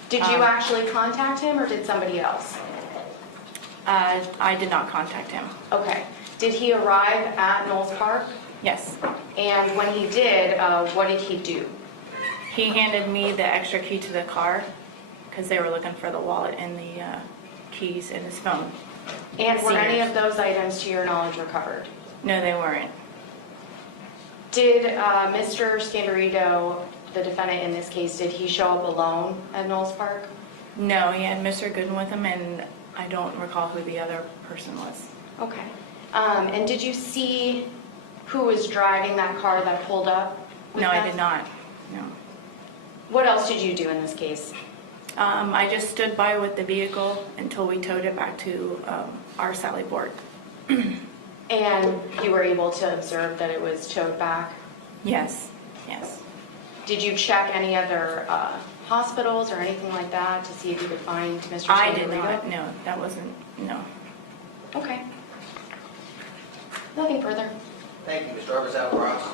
Did you actually contact him or did somebody else? I did not contact him. Okay. Did he arrive at Knowles Park? Yes. And when he did, what did he do? He handed me the extra key to the car because they were looking for the wallet and the keys and his phone. And were any Seniors. of those items, to your knowledge, recovered? No, they weren't. Did Mr. Scandirito, the defendant in this case, did he show up alone at Knowles Park? No, he had Mr. Goodin with him, and I don't recall who the other person was. Okay. And did you see who was driving that car that pulled up? with No, I them? did not. No. What else did you do in this case? I just stood by with the vehicle until we towed it back to our Sally Board. And you were able to observe that it was towed back? Yes, yes. Did you check any other hospitals or anything like that to see if you could find Mr. Scandirito? I did not, no, that wasn't, no. Okay. Nothing further. Thank you. Mr. Roberts.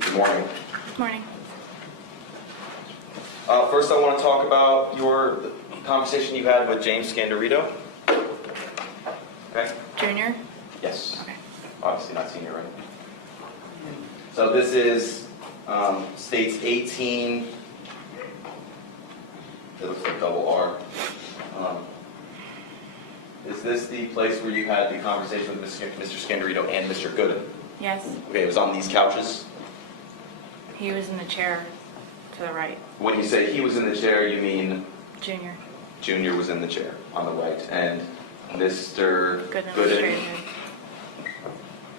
Good morning. Good morning. First, I want to talk about your conversation you had with James Scandirito. Okay? Junior? Yes. Okay. Obviously not senior, right? So this is states 18. It looks like double R. Is this the place where you had the conversation with Mr. Scandirito and Mr. Goodin? Yes, Okay, it was on these couches. he was in the chair to the right. When you say he was in the chair, you mean Junior. Junior was in the chair on the right, and Mr. Goodin was Goodin straight.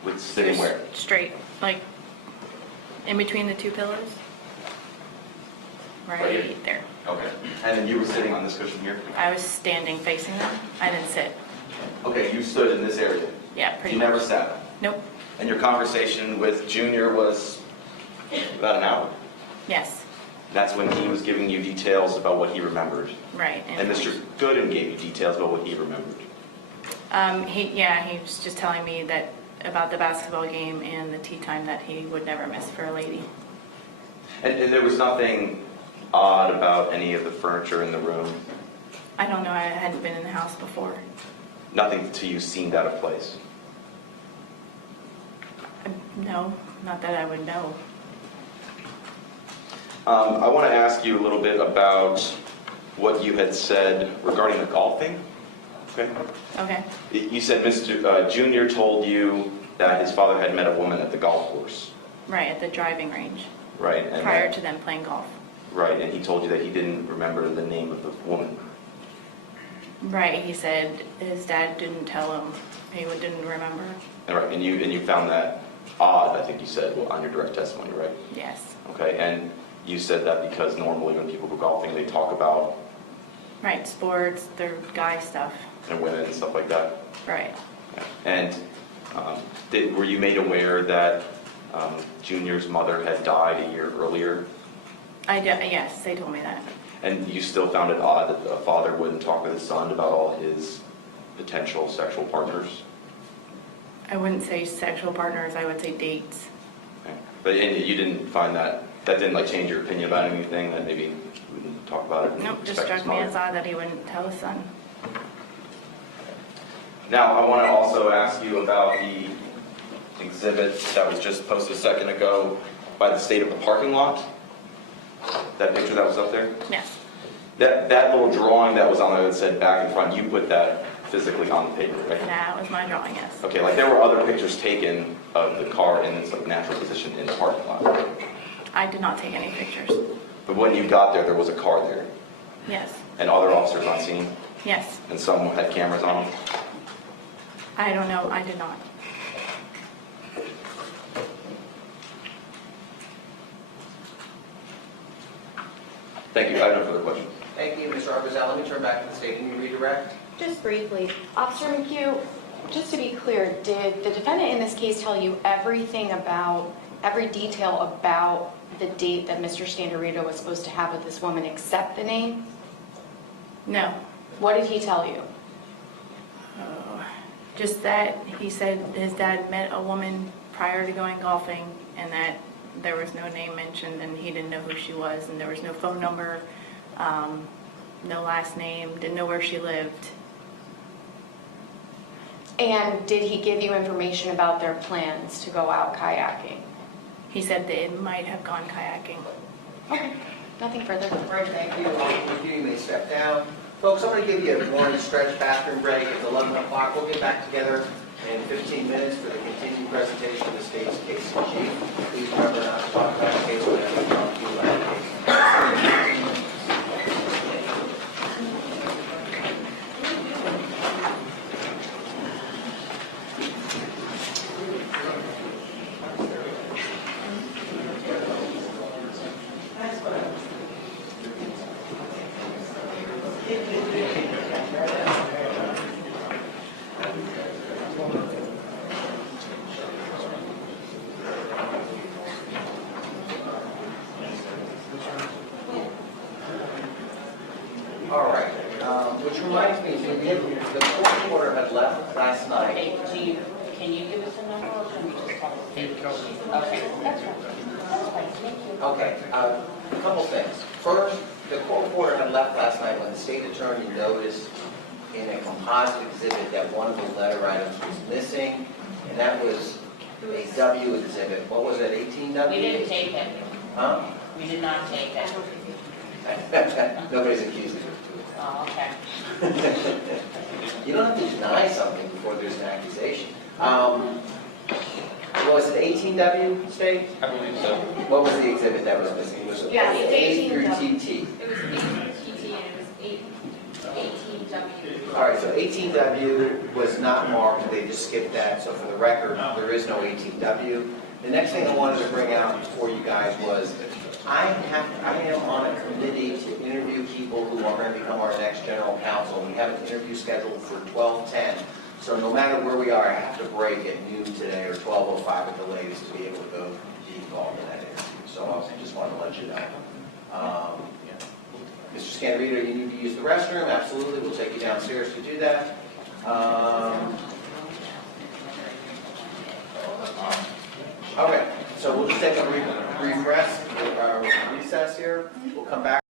was sitting where? Straight, like in between the two pillars. Right here? Right there. Okay. And then you were sitting on this cushion here? I was standing facing them. I didn't sit. Okay, you stood in this area? Yeah, pretty You much. never sat? Nope. And your conversation with Junior was about an hour? Yes. That's when he was giving you details about what he remembered? Right. And Mr. Goodin gave you details about what he remembered? He was just telling me that about the basketball game and the tea time that he would never miss for a lady. And there was nothing odd about any of the furniture in the room? I don't know. I hadn't been in the house before. Nothing to you seemed out of place? No, not that I would know. I want to ask you a little bit about what you had said regarding the golfing. Okay. Okay. You said Mr. Junior told you that his father had met a woman at the golf course. Right, at the driving range. Right. And Prior to them playing golf. Right, and he told you that he didn't remember the name of the woman. Right, he said his dad didn't tell him. He didn't remember. All right, and you found that odd, I think you said, on your direct testimony, right? Yes. Okay, and you said that because normally when people go golfing, they talk about Right, sports, their guy stuff. and women and stuff like that. Right. And were you made aware that Junior's mother had died a year earlier? Yes, they told me that. And you still found it odd that the father wouldn't talk with his son about all his potential sexual partners? I wouldn't say sexual partners, I would say dates. Okay. But and you didn't find that didn't like change your opinion about anything, that maybe you wouldn't talk about it? and Nope, just respect his struck me mother? as odd that he wouldn't tell his son. Now, I want to also ask you about the exhibit that was just posted a second ago by the state of the parking lot. That picture that was up there? Yes. That little drawing that was on there that said back and front, you put that physically on the paper, right? That was my drawing, yes. Okay, like there were other pictures taken of the car in its like natural position in the parking lot. I did not take any pictures. But when you got there, there was a car there, Yes. and other officers on scene, Yes. and some had cameras on them. I don't know, I did not. Thank you, I have no further questions. Thank you, Mr. Arbuzal. Let me turn back to the state. Can you redirect? Just briefly, Officer McHugh, just to be clear, did the defendant in this case tell you every detail about the date that Mr. Scandirito was supposed to have with this woman except the name? No. What did he tell you? Just that he said his dad met a woman prior to going golfing and that there was no name mentioned and he didn't know who she was and there was no phone number, no last name, didn't know where she lived. And did he give you information about their plans to go out kayaking? He said they might have gone kayaking. Okay, nothing further. All right, thank you. You may step down. Folks, I'm going to give you a morning stretch bathroom break. It's 11 o'clock. We'll get back together in 15 minutes for the continued presentation of the state's case in chief. Please remember not to talk about the case whenever you talk to you about the case. All right, which reminds me, the court reporter had left last night. Okay, can you give us a number or can we just call it? Okay, that's right. That's fine, thank you. Okay, a couple things. First, the court reporter had left last night when the state attorney noticed in a composite exhibit that one of the letter items was missing, and that was a W exhibit. What was it, 18W? We didn't take it. Huh? We did not take it. Nobody's accused of it. Oh, okay. You don't have to deny something before there's an accusation. Was it 18W, State? I believe so. What was the exhibit that was missing? Was it Yeah, it's A through 18W. TT? It was 18TT and it was 18W. All right, so 18W was not marked, they just skipped that, so for the record, there is no 18W. The next thing I wanted to bring out for you guys was I am on a committee to interview people who are going to become our next general counsel. We have an interview scheduled for 12:10. So no matter where we are, I have to break at noon today or 12:05 at the latest to be able to go be involved in that interview. So I just wanted to let you know. Mr. Scandirito, you need to use the restroom? Absolutely. We'll take you downstairs to do that. Okay, so we'll just take a brief recess here. We'll come back.